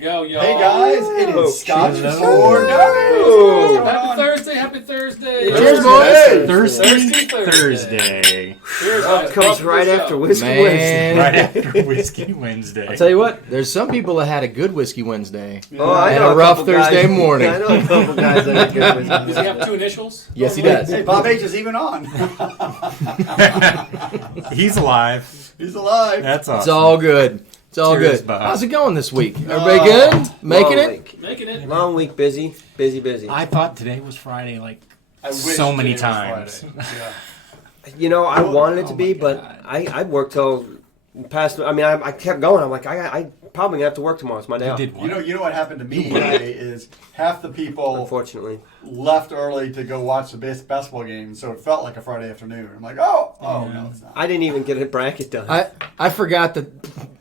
Hey guys, it is Scotch for Dummies. Happy Thursday, happy Thursday. Cheers, boys. Thursday. Cheers, comes right after Whiskey Wednesday. Right after Whiskey Wednesday. I'll tell you what, there's some people that had a good Whiskey Wednesday. Oh, I and know a rough Thursday morning. I know a couple guys that had good Wednesday. Does he have two initials? Yes, he does. Hey, Bob H is even on. He's alive. He's alive. That's awesome. It's all good. It's all Cheers, good. Bob. How's it going this week? Everybody good? Making it? Making it. Long week, busy. I thought today was Friday, like I wish so many today was times. Friday. Yeah. You know, I wanted it to be, my but God. I worked till past. I mean, I kept going. I'm like, I probably gonna have to work tomorrow. It's my day You off. did one. You know what happened to me today is half the people Unfortunately, left early to go watch the basketball game, so it felt like a Friday afternoon. I'm like, no, it's not. I didn't even get a bracket done. I forgot that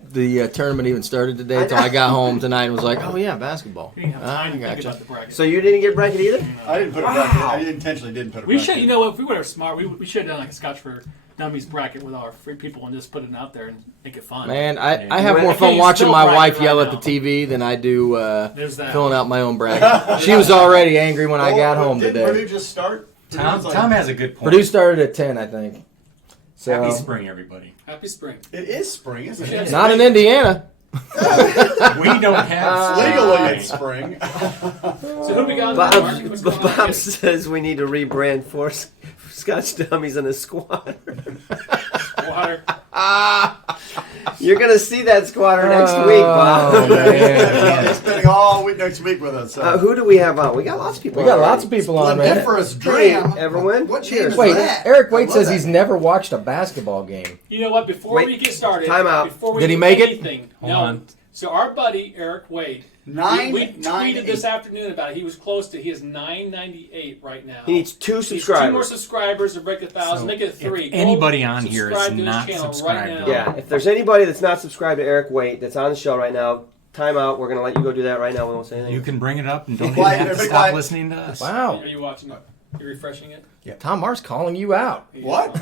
the tournament even started today until I got home tonight and was like, oh yeah, basketball. You didn't have time to think Gotcha. about the bracket. So you didn't get bracket either? I didn't put a bracket. I intentionally didn't put a We bracket. should, you know what, if we were smart, we should have done like a Scotch for Dummies bracket with our free people and just put it out there and make it fun. Man, I have more I fun can't watching spell my bracket wife right yell now. at the TV than I do There's that. filling out my own bracket. She was already angry when I got home Didn't today. Purdue just start? Tom Purdue's has a good point. Purdue started at 10, I think. So, Happy spring, everybody. Happy spring. It is spring, isn't Yeah. it? not in Indiana. We don't have Legally it's spring. So who do we got? Mark? What's going on Bob here? says we need to rebrand for Scotch Dummies and a squatter. Water. You're gonna see that squatter next week, Bob. Oh, man. He's spending all week next week with us. So. Who do we have on? We got lots of people. We got on lots of already. people on, man. Splendiferous Dram. Everyone? What name is Wait, that? Eric I Waite love says that. he's never watched a basketball game. You know what? Before Wait, we get started, time out. Before we Did he do make it? anything, Hold no. on. So our buddy Eric Wade, we tweeted 998. this afternoon about it. He was close to. He is 998 right now. He needs 2 He needs subscribers. 2 more subscribers to break 1,000. So Make it 3. if anybody on here is subscribe to his not channel subscribed right to now. him. Yeah, if there's anybody that's not subscribed to Eric Waite that's on the show right now, time out. We're going to let you go do that right now. We won't say anything. You can bring it up and don't Quiet, even have to everybody stop quiet. listening to us. Wow. Are you watching it? You're refreshing it? Tom Mar's calling you out. What?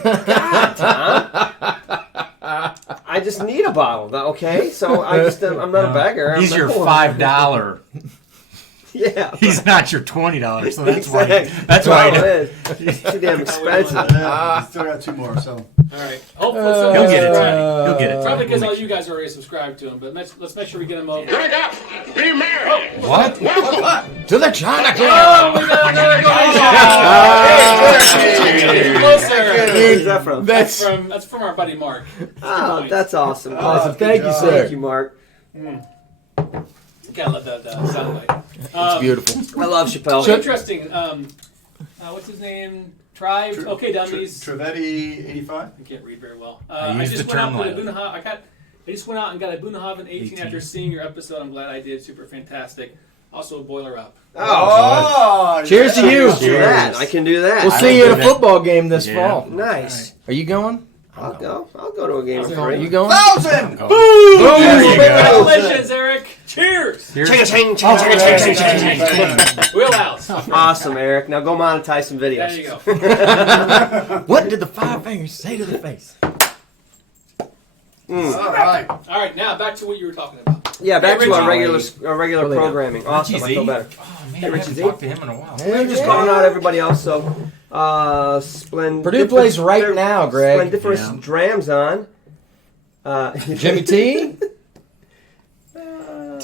I just need a bottle, okay? So I'm not a beggar. He's I'm your not- $5. Yeah. He's not your $20, so that's why. Exactly. That's why. Well, it is. It's too damn expensive. Yeah, we still got 2 more, so. All right. Hopefully He'll get it, Tony. He'll get it. Probably because all you guys already subscribed to him, but let's make sure we get him over. Drink up! Be merry! What? To the China Oh, Club! we got another donation! Closer. Where's that from? That's from our buddy Mark. Oh, that's awesome. Awesome. Thank you, job. sir. Thank you, Mark. Gotta love that soundbite. It's beautiful. I love Chappelle. So interesting. What's his name? Tribe. Okay, Dummies. Trevetti 85? I can't read very well. I I used just the went out term with a lightly. Bunahov. I just went out and got a Bunahov 18 after seeing your episode. I'm glad I did. Super fantastic. Also a boiler up. Oh! Cheers to you. Do that. I can do that. We'll see you at a football game this Yeah. fall. Nice. Are you going? I'll go to a game of Are you three. going? 1,000! Boom! There you go. Congratulations, Eric. Cheers. Here's Wheelhouse. Awesome, Eric. Now go monetize some There videos. you go. What did the 5 fingers say to the face? All right. All right, now back to what you were talking about. Yeah, back to our Richie. regular Brilliant. programming. Awesome. I feel better. Oh, man, I haven't talked to him in a while. We're just calling out everybody else. So, Purdue plays right now, Greg. Splendiferous Yeah. Drams on. Jimmy T?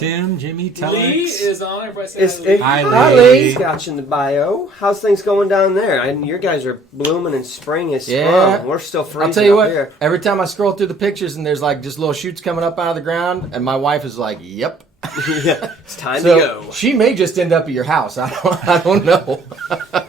Tim, Jimmy, Telex. Lee is on. Everybody say It's, hi, Lee. it, Hi, hi, Lee. Lee. Scotch in the bio. How's things going down there? And your guys are blooming and spring is Yeah. sprung. We're still freezing I'll tell you up what. here. Every time I scroll through the pictures and there's like just little shoots coming up out of the ground, and my wife is like, "Yep." Yeah, it's time So to go. she may just end up at your house. I don't know.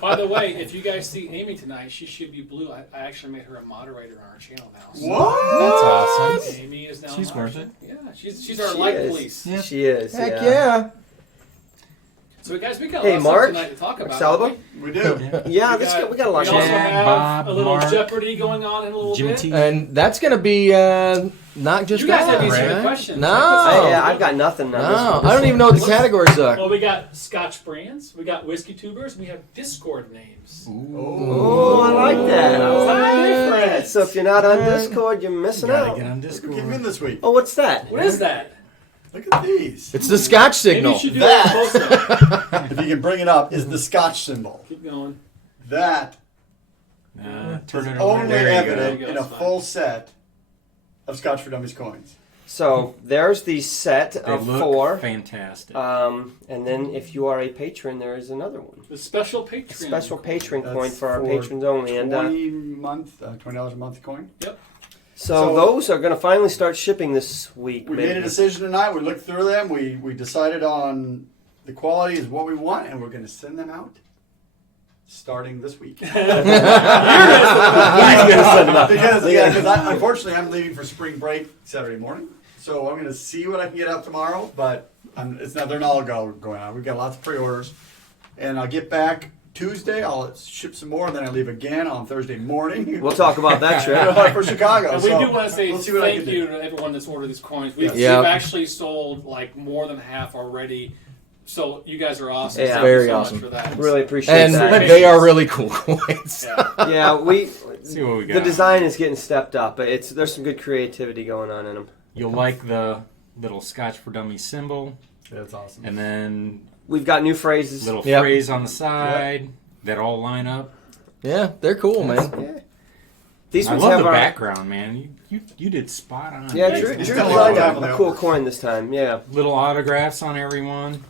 By the way, if you guys see Amy tonight, she should be blue. I actually made her a moderator on our channel now. So What? That's awesome. Amy is now. She's on our worth show. it. Yeah, she's our She light is. police. Yeah. She is. Heck yeah. yeah. So guys, we got Hey, a lot Mark. of stuff tonight to talk about. Saliba? We do. Yeah, We we got a lot we of also shit. Chad, have Bob, a little Mark. Jeopardy going on in a little Jimmy bit. T. And that's going to be not just You guys that. have these right? good questions. No. I've got nothing. No, I don't even know what the categories are. Well, we got Scotch brands, we got whiskey tubers, we have Discord names. Oh, I like that. I like that. So if you're not on Discord, you're missing Gotta out. get on What Discord. came in this week? Oh, what's that? What is that? Look at these. It's the Scotch Maybe signal. you should do That- that post. If you can bring it up, is the Scotch symbol. Keep going. That Turn is it over. only There you evident There you go, in a that's fine. full set of Scotch for Dummies coins. So there's the set They of look 4. fantastic. And then if you are a patron, there is another one. The special A Patreon. special patron That's coin for our for patrons only. And $20 a month coin. so those are going to finally start shipping this week. We made a decision tonight. We looked through them. We decided on the quality is what we want, and we're going to send them out starting this week. Because unfortunately I'm leaving for spring break Saturday morning, so I'm going to see what I can get out tomorrow. But they're not all going out. We've got lots of pre-orders, and I'll get back Tuesday. I'll ship some more, and then I leave again on Thursday morning. We'll talk about that trip. For Chicago. And we So do want to say we'll see what I thank can you do. to everyone that's ordered these coins. We've Yeah. actually sold like more than half already. So you guys are awesome. Yeah. Thank Very you so awesome. much for that. Really appreciate And that. they are really cool coins. Yeah. Yeah, See what we got. the design is getting stepped up, but there's some good creativity going on in them. You'll like the little Scotch for Dummies symbol, That's awesome. and then We've got new phrases. little Yep. phrase on the side that all line up. Yeah, they're cool, man. Yeah. These I ones love have the our background, man. You did spot on. Yeah, Thanks, Drew man. He's designed got a lot of time on a the cool elbow. coin this time. Yeah. Little autographs on everyone,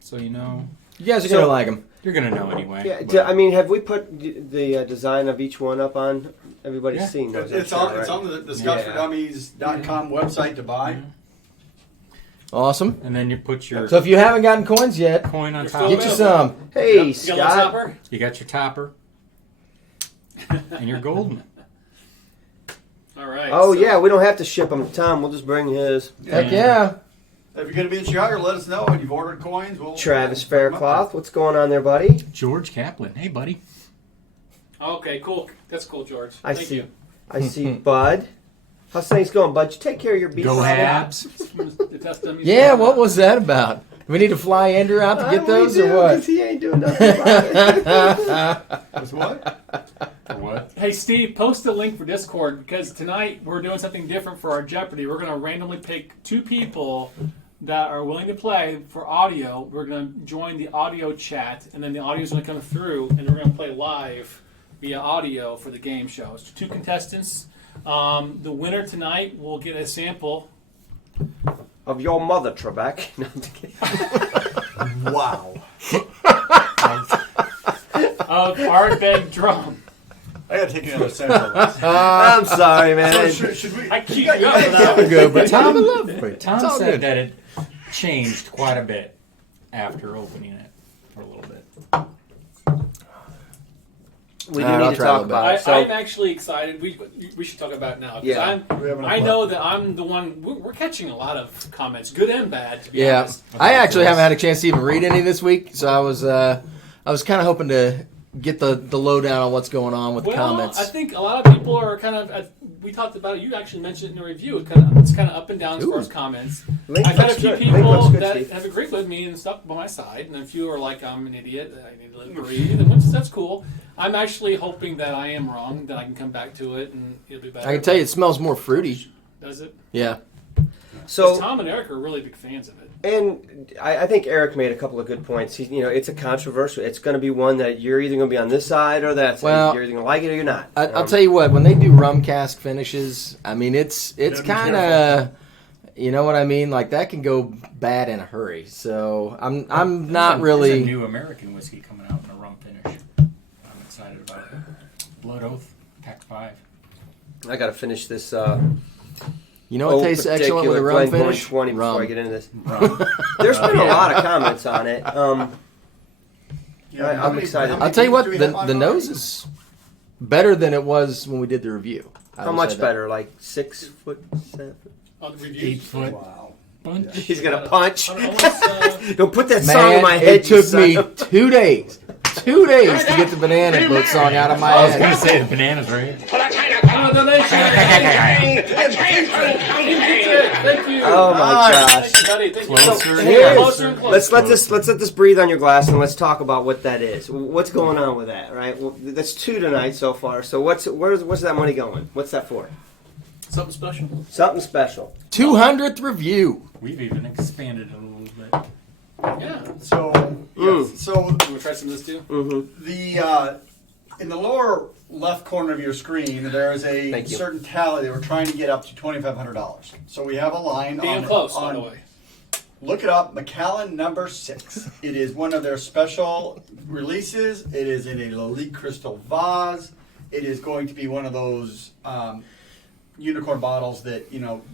so you know You guys are going to like them. you're gonna know anyway. Yeah. but- I mean, have we put the design of each one up on? Everybody's Yeah. seen those. It's I'm on, sure, it's right? on the Yeah. ScotchForDummies.com website to buy. Awesome. And then you put your So if you haven't gotten coins yet, coin on You're top. still get you some. Hey, You got a little Scott. topper? You got your topper, and your golden. All right. Oh so- yeah, we don't have to ship them to Tom. We'll just bring his. Heck yeah. If you're going to be in Chicago, let us know. And you've ordered coins. We'll Travis we'll bring 'em up Faircloth, what's going on there, buddy? George Kaplan. Hey, buddy. Okay, cool. That's cool, George. I Thank see. you. I see, Bud. How's things going, Bud? You take care of your beef. Go problem? Habs. The test dummies. Yeah, what was that about? Do we need to fly Andrew out to get those We or do, what? 'cause he ain't doing nothing about it. That's what? For what? Hey, Steve, post a link for Discord because tonight we're doing something different for our Jeopardy. We're going to randomly pick 2 people that are willing to play for audio. We're going to join the audio chat, and then the audio is going to come through, and we're going to play live via audio for the game show. It's 2 contestants. The winner tonight will get a sample. Of your mother, Trebek. No, I'm just kidding. Wow. Of Ardbeg Drum. I got to take another sample of this. I'm sorry, man. So should we? I keep you got- you going got- without- Good, but Tom, It's Tom all said good. that it changed quite a bit after opening it for a little bit. We do Alright, need I'll to try a talk little about I, it. So, I'm actually excited. We should talk about it now. 'cause Yeah. We have enough I left. know that I'm the one. We're catching a lot of comments, good and bad. To be Yeah, honest. I actually haven't had a chance to even read any this week, so I was kind of hoping to get the lowdown on what's going on with the comments. I think a lot of people are kind of. We talked about it. You actually mentioned it in a review. It's kind of up and down as far as comments. Link I've had a looks few good. Link people looks good, that Steve. have agreed with me and stuck by my side, and a few are like, "I'm an idiot. I need to let it breathe," and that's cool. I'm actually hoping that I am wrong. That I can come back to it and it'll be better. I can tell you, it smells more fruity. Does it? Yeah. so Tom and Eric are really big fans of it. and I think Eric made a couple of good points. It's a controversial. It's going to be one that you're either going to be on this side or that side. Well, You're either going to like it or you're not. I'll tell you what, when they do rum cask finishes, I mean, it's be kind of, You know what I mean? Like that can go bad in a hurry. So I'm not There's a really. new American whiskey coming out in a rum finish. I'm excited about it. Blood Oath, Tech 5. I got to finish this. You know what tastes excellent with a rum Glenn finish? 20 before Rum. I get into this. Rum. There's been a lot of comments on it. Yeah, I'm excited. I'll tell you what, Do we have on the nose already? is better than it was when we did the review. I How will much say that. better? Like 6 foot, 7? On the 8 reviews. foot Wow. bunch. He's gonna punch. Almost, Don't put that song in my Man, head. it took you me son of- 2 days. 2 days to get the banana boat song out of my I was gonna head. say the bananas right here. For the kind of Oh, donation. Thank you. Oh my gosh. Thank you, buddy. Thank you. Closer and Here, Closer and closer. let's let this breathe on your glass and let's talk about what that is. What's going on with that, right? Well, that's 2 tonight so far. So what's that money going? What's that for? Something special. Something special. 200th review. We've even expanded it a little bit. Yeah. So, yes, so You want to try some of this too? Mm-hmm. the in the lower left corner of your screen, there is a Thank you. certain tally that we're trying to get up to $2,500. So we have a line Damn on close, by on the way. Look it up, Macallan number 6. It is one of their special releases. It is in a Lalique crystal vase. It is going to be one of those unicorn bottles that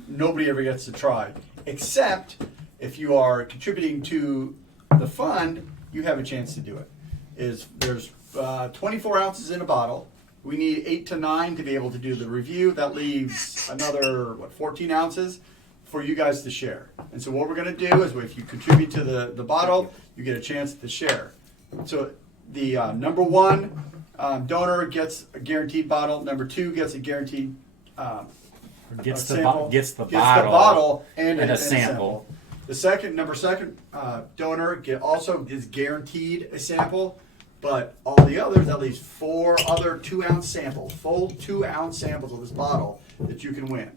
nobody ever gets to try, except if you are contributing to the fund. You have a chance to do it. There's 24 ounces in a bottle. We need 8 to 9 to be able to do the review. That leaves another 14 ounces for you guys to share. And so what we're going to do is if you contribute to the bottle, you get a chance to share. So the number 1 donor gets a guaranteed bottle. Number 2 gets a guaranteed Gets the sample. gets the the bottle. bottle and and a a sample. The number second donor also is guaranteed a sample. But all the others, that leaves 4 other 2-ounce samples, full 2-ounce samples of this bottle that you can win.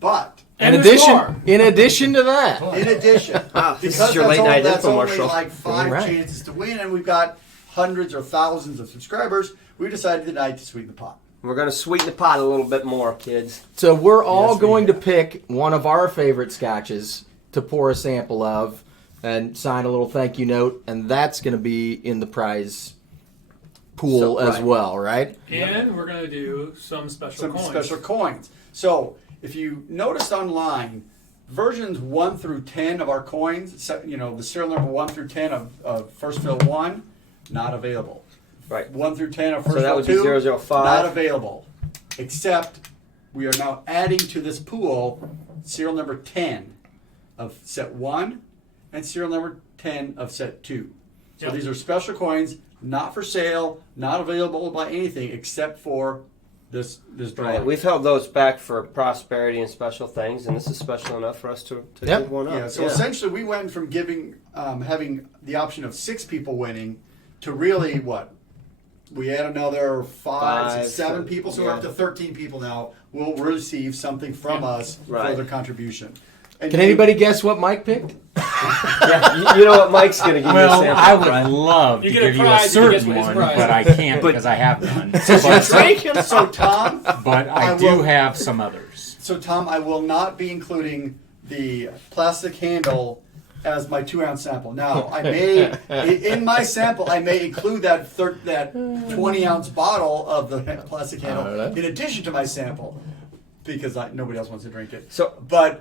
But And In there's more. addition to that, in addition, This is your late night that's only infomercial. like 5 Right. chances to win, and we've got hundreds or thousands of subscribers. We decided tonight to sweeten the pot. We're gonna sweeten the pot a little bit more, kids. so we're all Yes, we going to have. pick one of our favorite scotches to pour a sample of and sign a little thank you note, and that's going to be in the prize pool So, as right. well, right? And we're going to do some special Some coins. special coins. So if you noticed online, versions 1 through 10 of our coins, the serial number 1 through 10 of First Fill 1, not available. Right. 1 through 10 of First So that Fill would be 2, 005. not available. Except we are now adding to this pool serial number 10 of set 1 and serial number 10 of set 2. So Yep. these are special coins, not for sale, not available by anything except for this drawing. Right. We've held those back for prosperity and special things, and this is special enough for us to Yep. give one up. Yeah, so essentially we went from having the option of 6 people winning to really what? We had another 5, 6, 7 people, so we're up to 13 people now will receive something from us Right. for their contribution. And Can anybody guess what Mike picked? Yeah, you know what Mike's going to give Well, you a I sample, would right? love to You get a give you a prize if you guess certain what his one, prize but I is. can't But- because I have none. So Tom, But I I do will- have some others. I will not be including the plastic handle as my 2-ounce sample. Now, I may in my sample I may include that 20-ounce bottle of the plastic handle Alright. in addition to my sample because nobody else wants to drink it. So But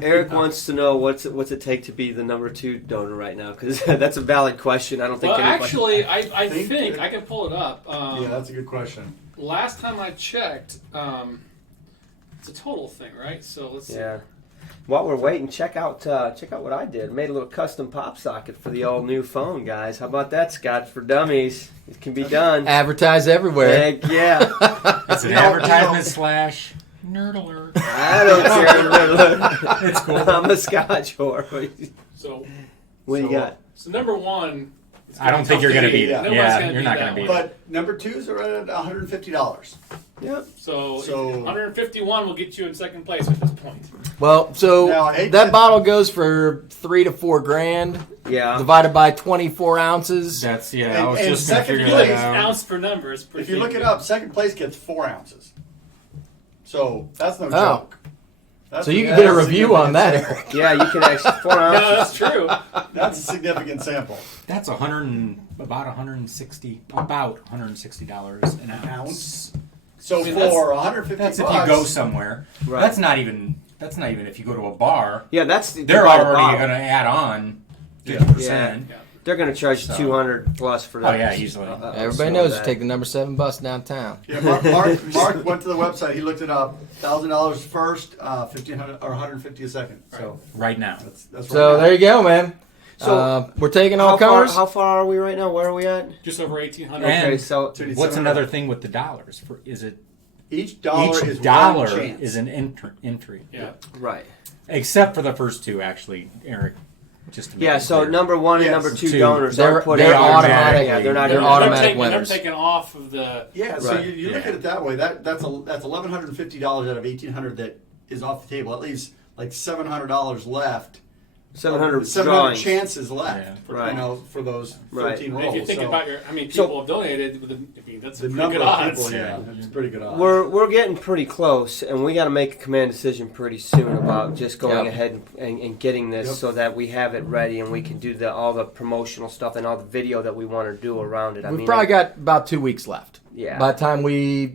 Eric wants to know what's it take to be the number 2 donor right now, because that's a valid question. I don't think Well, anybody. actually, I Think- think I can pull it up. yeah, that's a good question. Last time I checked, it's a total thing, right? So let's see. Yeah. While we're waiting, check out what I did. Made a little custom pop socket for the all new phone, guys. How about that, Scotch for Dummies? It can be done. Advertise everywhere. Heck yeah. It's an You know- advertisement / nerd alert. I don't care. It's cool. I'm a Scotch whore. So, What do you got? so number 1. it's I don't think you're going to beat Yeah. it. Nobody's Yeah, gonna you're beat not that going to beat one. it. But number 2s are at $150. Yep. So, So- 151 will get you in second place at this point. Well, so Now, I hate that to- bottle goes for $3 to $4 grand, Yeah. divided by 24 ounces. That's, yeah, And- I was and just going to second figure place, that out. Ounce per number is pretty. If you look it up, second place gets 4 ounces. So that's no Oh. joke. So you can get a review on that, Eric. Yeah, you can actually 4 No, ounces. that's true. That's a significant sample. That's about $160 an ounce. So I mean, for 150 That's bucks, if you go somewhere. Right. That's not even if you go to a bar. Yeah, that's They're by the already bottle. going to add on 50%. Yeah. They're going to charge So- 200 plus for Oh that. yeah, easily. Everybody knows you take the number 7 bus downtown. Yeah, Mark went to the website. He looked it up. $1,000 first, 1,500 or 150 a second. So Right now. that's So right there you go, man. So, we're taking How all far, comers. how far are we right now? Where are we at? Just over 1,800. And Okay, so So what's $700. another thing with the dollars? Is it Each dollar each is dollar one chance. is an entry? Yeah. right. Except for the first two, actually, Eric. Just to make Yeah, it so clear. number 1 and Yes. number 2 Two. donors They're- are put they're in. automatic. Yeah, they're not They're in. automatic They're winners. taken off of the. Yeah, so Right. you look at it that way. That's $1,150 out of $1,800 that is off the table. At least like $700 left. 700 700 drawings. chances left. Yeah. For, Right. for those Right. 13 And rolls. if you think So about So- people have donated. That's a the pretty number good of odds. people, yeah, it's pretty good odds. We're getting pretty close, and we got to make a command decision pretty soon about just going Yep. ahead and getting this Yep. so that we have it ready and we can do all the promotional stuff and all the video that we want to do around it. I We've mean, probably got about 2 weeks left. Yeah. By the time we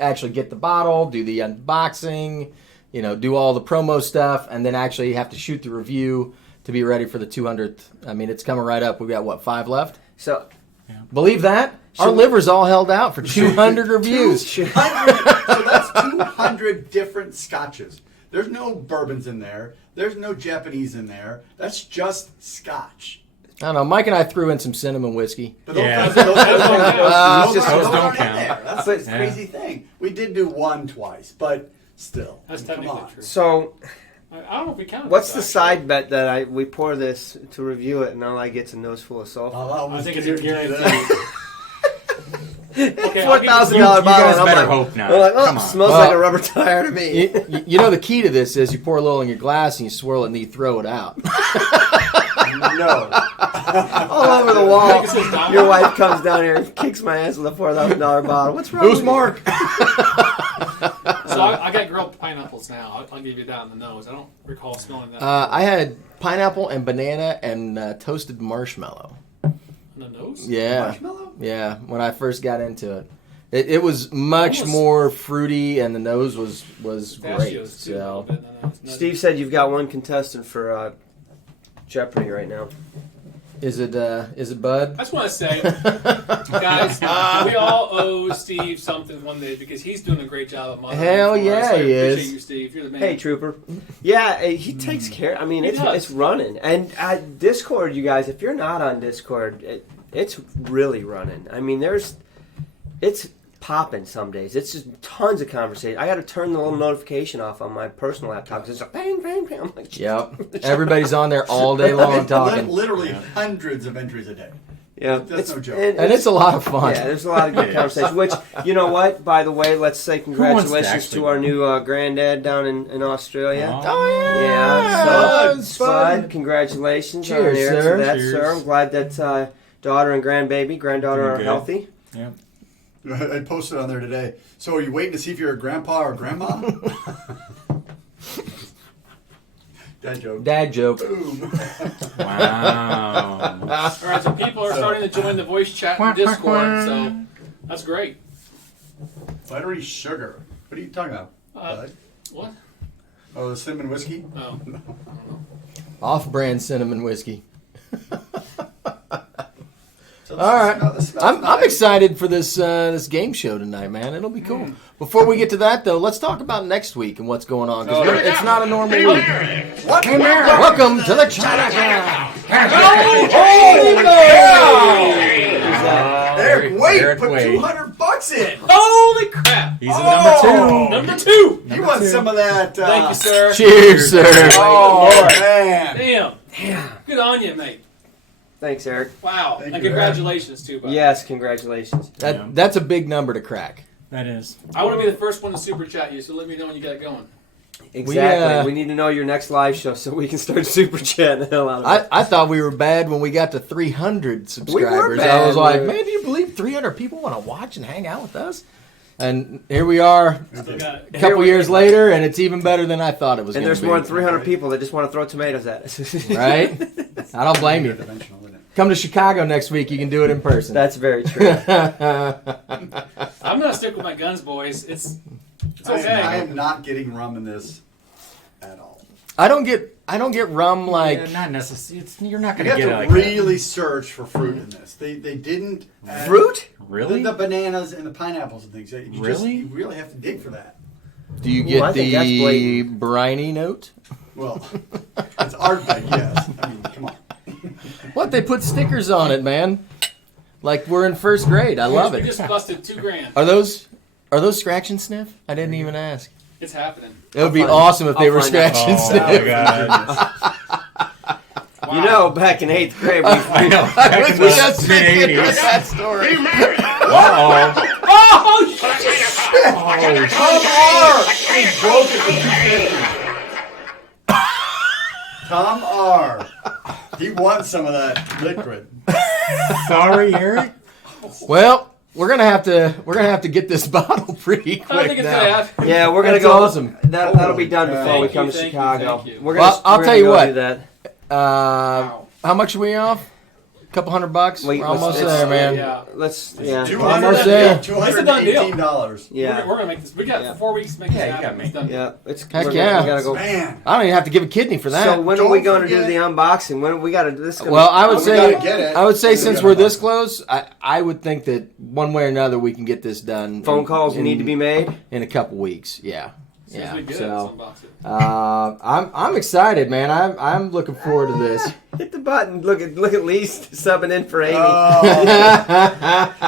actually get the bottle, do the unboxing, do all the promo stuff, and then actually have to shoot the review to be ready for the 200th. I mean, it's coming right up. We've got, 5 left? so Believe that? Our liver's all held out for 200 reviews. 200, so that's 200 different scotches. There's no bourbons in there. There's no Japanese in there. That's just Scotch. I don't know. Mike and I threw in some cinnamon whiskey. But Yeah. those don't count. just- Those don't aren't in count. there. That's But- the crazy thing. We did do one twice, but still. That's come technically on. true. so I don't know if we count. what's the this, side bet that we pour this to review it and all I get's a nose full of sulfur? I'll I almost think it's a guarantee guarantee. that. Okay, I'll give you $4,000 You bottle. guys I'm better like, hope not. I'm like, oh, Come on. smells Well, like a rubber tire to me. You know the key to this is you pour a little in your glass and you swirl it and then you throw it out. No. All over the wall. Like it says Domino. Your wife comes down here and kicks my ass with a $4,000 bottle. What's wrong Who's with Mark? So I got grilled pineapples now. I'll give you that in the nose. I don't recall smelling that I had pineapple and banana and toasted marshmallow. in the nose. Yeah. Marshmallow? Yeah, when I first got into it. It was much Almost- more fruity and the nose was great. Pistachios too, a little So bit in the nose. you? Steve said you've got one contestant for Jeopardy right now. is it Bud? I just want to say, guys, we all owe Steve something one day because he's doing a great job of monitoring. Hell for us. yeah, I he appreciate is. you, Steve. You're the man. Hey, Trooper. Yeah, he takes care. I mean, He it's does. running. And Discord, you guys, if you're not on Discord, it's really running. I mean, it's popping some days. It's just tons of conversation. I got to turn the little notification off on my personal laptop because it's like bang, bang, bang. I'm like, Yep. Everybody's on there all day long talking. Literally hundreds of entries a day. yeah, That's no joke. And it's a lot of fun. Yeah, there's a lot of good conversation. Which, you know what? By the way, let's say wants to congratulations actually to our new granddad down in Australia. Oh, Yeah, Bud, Spud, congratulations on Cheers, there sir. to that, Cheers. sir. I'm glad that daughter and granddaughter Doing are good. healthy. Yeah. I posted on there today. So are you waiting to see if you're a grandpa or grandma? Dad joke. Dad joke. Boom. Wow. All right, so people are starting to join the voice chat in Discord, so that's great. Buttery sugar. What are you talking about? Uh, Bud? What? Oh, the cinnamon whiskey? Oh. Off-brand cinnamon whiskey. So All right, this smells I'm nice. excited for this game show tonight, man. It'll be cool. Before we get to that, though, let's talk about next week and what's going on because it's not a normal week. What? Welcome to the Chinatown. Eric, wait! Eric, Put wait. $200 in! Holy crap! He's the Oh! Number two! You want some of that? Thank you, sir. Cheers, sir. Oh, man. Damn. Good on you, mate. Thanks, Eric. Wow. Thank And you, congratulations, too, bud. Yes, congratulations. That's a big number to crack. That is. I want to be the first one to super chat you, so let me know when you got it going. Exactly. We need to know your next live show so we can start super chatting the hell out of it. I thought we were bad when we got to 300 subscribers. I bad. was like, man, do you believe 300 people want to watch and hang out with us? And here we are, Still got it. a couple years later, and it's even better than I thought it was And going to there's be. more than 300 people that just want to throw tomatoes at us. Right? I don't blame you. Dimensional, isn't it? Come to Chicago next week. You can do it in person. That's very true. I'm gonna stick with my guns, boys. It's okay. I am not getting rum in this at all. I don't get rum like. Yeah, not necessarily. You're not You going have to to get like really search for fruit in this. They didn't add Fruit? Really? the bananas and the pineapples and things. You Really? you really have to dig for that. Do you Ooh, get I think that's the blatant. briny note? Well, it's Ardbeg, yes. I mean, come on. What? They put stickers on it, man. Like we're in first grade. I love We it. just busted $2,000. Are those scratch and sniff? I didn't even ask. It's happening. It would be find- awesome if they I'll were find out. scratch and Oh, sniff. my God. Wow. You know, back in 8th grade, we I know. I was Back in just the thinking of mid-80s. that story. Be merry. Uh-oh. Oh, shit. Tom R. He wants some of that liquid. Sorry, Eric. Well, we're gonna have to get this bottle pretty quick I think it's now. gonna happen. Yeah, we're gonna That's go. awesome. That'll be done before Thank we come you, to thank you, Chicago. thank you. We're Well, I'll we're tell gonna you go what. do that. How much are we off? A couple $100. Wait, We're almost let's- there, man. Yeah. Let's. Yeah. Almost there. $218. Yeah. We're gonna make this. We got Yeah. 4 weeks to make Yeah, this you happen. gotta It's done. Yeah. It's. Heck we're yeah. Gonna, we gotta go. Man. I don't even have to give a kidney for that. So when are Don't we going to do forget- the unboxing? When we got to this? Gonna Well, I would We say gotta get it. I would say We since gotta we're buy this it. close, I would think that one way or another we can get this done. phone in- calls in- need to be made. in a couple weeks. Yeah, As soon as yeah. we get it, So let's unbox it. I'm excited, man. I'm looking forward to this. Hit the button. Look at Lee subbing in for Amy. Oh,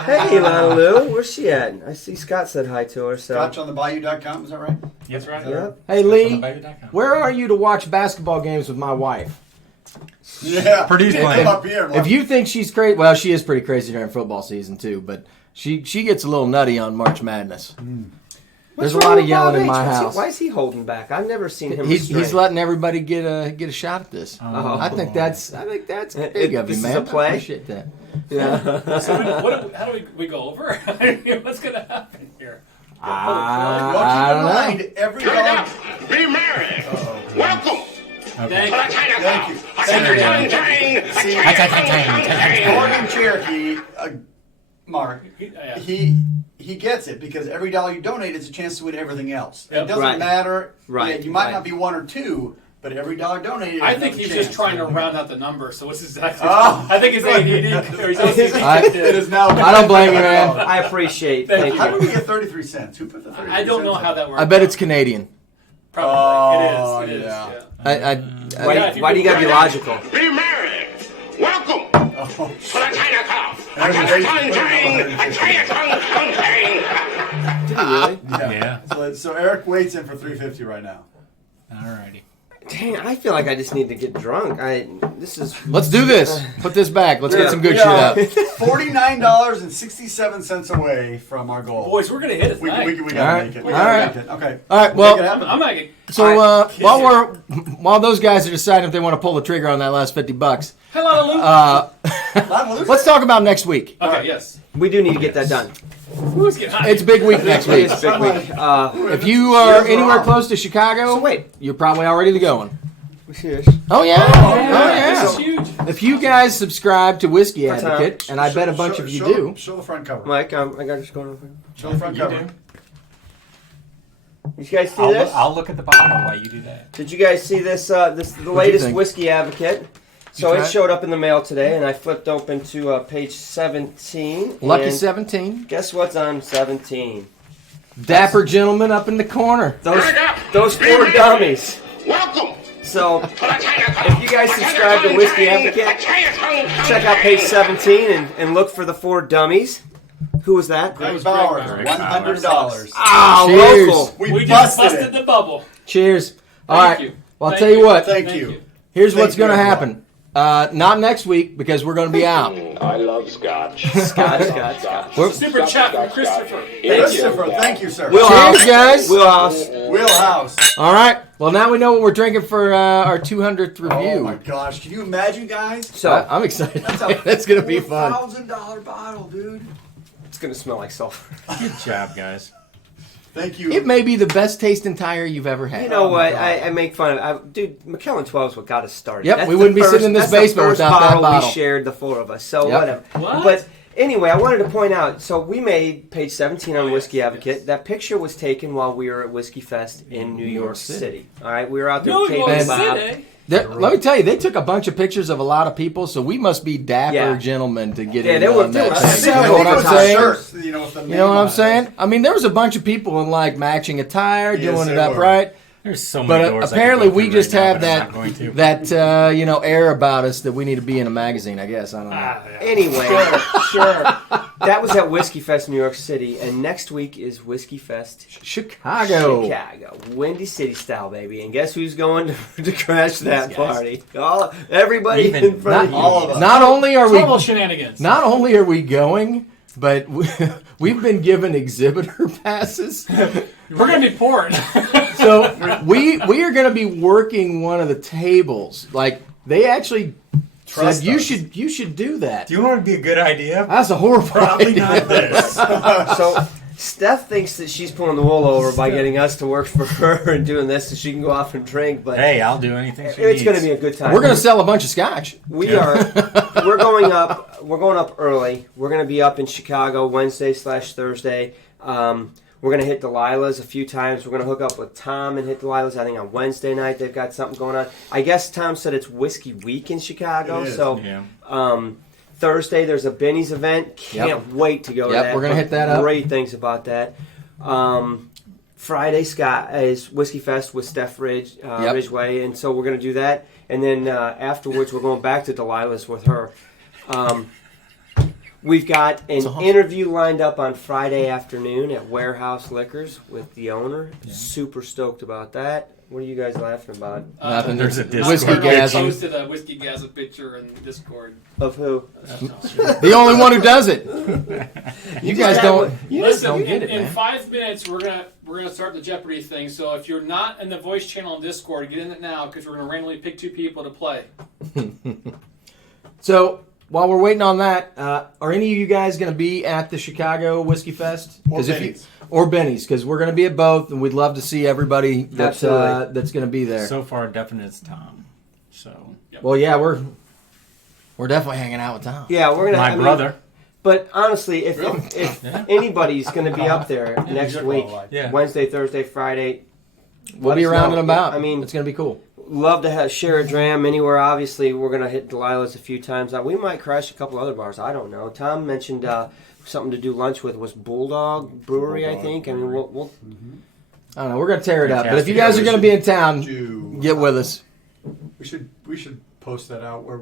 Hey, Lana Lou, where's she at? I see Scott said hi to her. So. ScotchOnTheBayou.com, is that right? That's right. Yep. Hey Lee, Baby.com. where are you to watch basketball games with my wife? Yeah. Produce You can't plan. come up here and If watch- you think she's crazy, well, she is pretty crazy during football season too. But she gets a little nutty on March Madness. There's What's a wrong lot of with yelling Bob in my H? house. Why is he holding back? I've never seen him. He's restrained. letting everybody get a shot at this. Oh. I think that's big of you, This is man. a play? I appreciate that. Yeah. So how do we go over? What's gonna happen here? I don't know. Mind every Turn dog. up. Be merry. Welcome. Thank Thank you. Gordon Cherokee, Mark, Yeah. he gets it because every dollar you donate is a chance to win everything else. Yep. It doesn't Right. matter. Right. Yeah, you might Right. not be one or two, but every dollar donated. I is think another he's chance. just trying to round out the number. So what's exactly? Oh. I think it's ADD. Or he's It is now. I don't blame you, man. I appreciate. Thank Thank you. How you. did we get 33 cents? Who put the 33 I don't know cents how in? that works. I bet it's Canadian. Probably Oh, it is. It is. yeah. Yeah. Why, Yeah, if you why do you gotta be Turn up. logical? Be merry. Welcome Oh, to the China Cup. That's A great. China Did he really? Yeah. So Eric waits in for 350 right now. Alrighty. Dang, I feel like I just need to get drunk. This is. Let's do this. Put this back. Let's get some good We shit are up. $49.67 away from our goal. Boys, we're gonna hit it we tonight. gotta All right. make it. All We gotta right. make it. Okay. All right. Make it Well, happen. I'm not getting. so Kiss while those guys are deciding if they want to pull the trigger on that last $50, Hello, Luke. let's talk about next week. Okay, yes. We do need to get that done. Who's getting hot? It's big week next week. It's a big week. If you are anywhere close to Chicago, So wait. you're probably already going. Cheers. Oh yeah. This is Oh yeah. huge. If you guys subscribe to Whiskey For time. Advocate, and I bet a bunch of you do. Show the front cover. Mike, I got just going. Show the front You cover. do. You guys see this? I'll look at the bottom while you do that. Did you guys see this? This the you latest think? Whiskey Advocate. So try it it? showed up in the mail today, and I flipped open to page 17. Lucky and 17. Guess what's on 17? Dapper gentleman up in the corner. Those four dummies. Welcome So to the China Cup. if you guys subscribe to Whiskey Advocate, check out page 17 and look for the four dummies. Who was that? That was Bowers, great, $100. Ah, Cheers. local. We just busted the bubble. Cheers. All Thank right. you. Well, I'll Thank tell you what. Thank you. Here's Thank what's you going to as well. happen. Not next week because we're going to be out. I love Scotch. Scotch. We're- Super chat from Christopher. Christopher, thank you, sir. Wheelhouse. Cheers, guys. Wheelhouse. Wheelhouse. All right. Well, now we know what we're drinking for our 200th review. Oh my gosh, can you imagine, guys? So I'm excited. That's going to be fun. $4,000 bottle, dude. it's gonna smell like sulfur. Good job, guys. Thank you. It may be the best tasting tire you've ever had. You know Oh, what? God. I make fun of. Dude, Macallan 12 is what got us started. Yep, That's we the wouldn't be first- sitting in this that's the basement first without that bottle. We shared, the four of us. So Yep. whatever. What? But anyway, I wanted to point out. So we made page 17 on Whiskey Advocate. That picture was taken while we were at Whiskey Fest in New York City. All right, we were out there New with Kate York and Bob. City. Let me tell you, they took a bunch of pictures of a lot of people, so we must be dapper Yeah. gentlemen to get Yeah, in there were- on there that were thing. several. You know what I'm saying? Shirts, with the You name know what on I'm it. saying? I mean, there was a bunch of people in like matching attire, Yes, doing it there up were. right. There's so many But doors I could apparently, go we through just right now, have but I'm not going to. that air about us that we need to be in a magazine. I guess I don't know. Anyway, Sure. that was at Whiskey Fest, New York City, and next week is Whiskey Fest Chicago. Chicago, Windy City style, baby. And guess who's going to crash that These guys. party? Everybody Even in front of you. all of us. Not only are we Total shenanigans. going, but we've been given exhibitor passes. We're going to be poured. So we are going to be working one of the tables. Like they actually Trust said, us. you should do that. Do you want to be a good idea? That's a horrible Probably idea. not this. So Steph thinks that she's pulling the wool over by getting us to work for her and doing this so she can go off and drink. But Hey, I'll do anything she it's needs. going to be a good time. We're going to sell a bunch of scotch. We are. We're going up. We're going up early. We're going to be up in Chicago Wednesday/Thursday. We're going to hit Delilah's a few times. We're going to hook up with Tom and hit Delilah's. I think on Wednesday night they've got something going on. I guess Tom said it's Whiskey Week in Chicago. It is, So Yeah. Thursday there's a Benny's event. Can't wait to go to Yep, that. we're gonna hit that up. Great things about that. Friday Scott is Whiskey Fest with Steph Ridgeway, and so we're going to do that. And then afterwards we're going back to Delilah's with her. We've got an interview lined up on Friday afternoon at Warehouse Liquors with the owner. Super stoked about that. What are you guys laughing about? Nothing. There's a Discord. Whiskey I gasm. posted a whiskey gasm picture in Discord. Of who? The only one who does it. You guys don't. You just Listen, don't get it, in man. 5 minutes we're gonna start the Jeopardy thing. So if you're not in the voice channel on Discord, get in it now because we're gonna randomly pick 2 people to play. So while we're waiting on that, are any of you guys going to be at the Chicago Whiskey Fest? Or 'Cause if Benny's. or Benny's, because we're going to be at both, and we'd love to see everybody that's Absolutely. that's going to be there. So far, definite is Tom. So Well, yeah, we're definitely hanging out with Tom. Yeah, we're gonna. my brother. But honestly, if Yeah. anybody's going to be up there next You're week, qualified. Yeah. Wednesday, Thursday, Friday, We'll let be us around know. and about. I mean, it's going to be cool. love to share a dram anywhere. Obviously, we're going to hit Delilah's a few times. We might crash a couple other bars. I don't know. Tom mentioned something to do lunch with was Bulldog Brewery, I Bulldog think. I mean, we'll I don't know. We're going to tear it up. But if you Fantastic. guys are going to be in town, Do- get with us. We should post that out where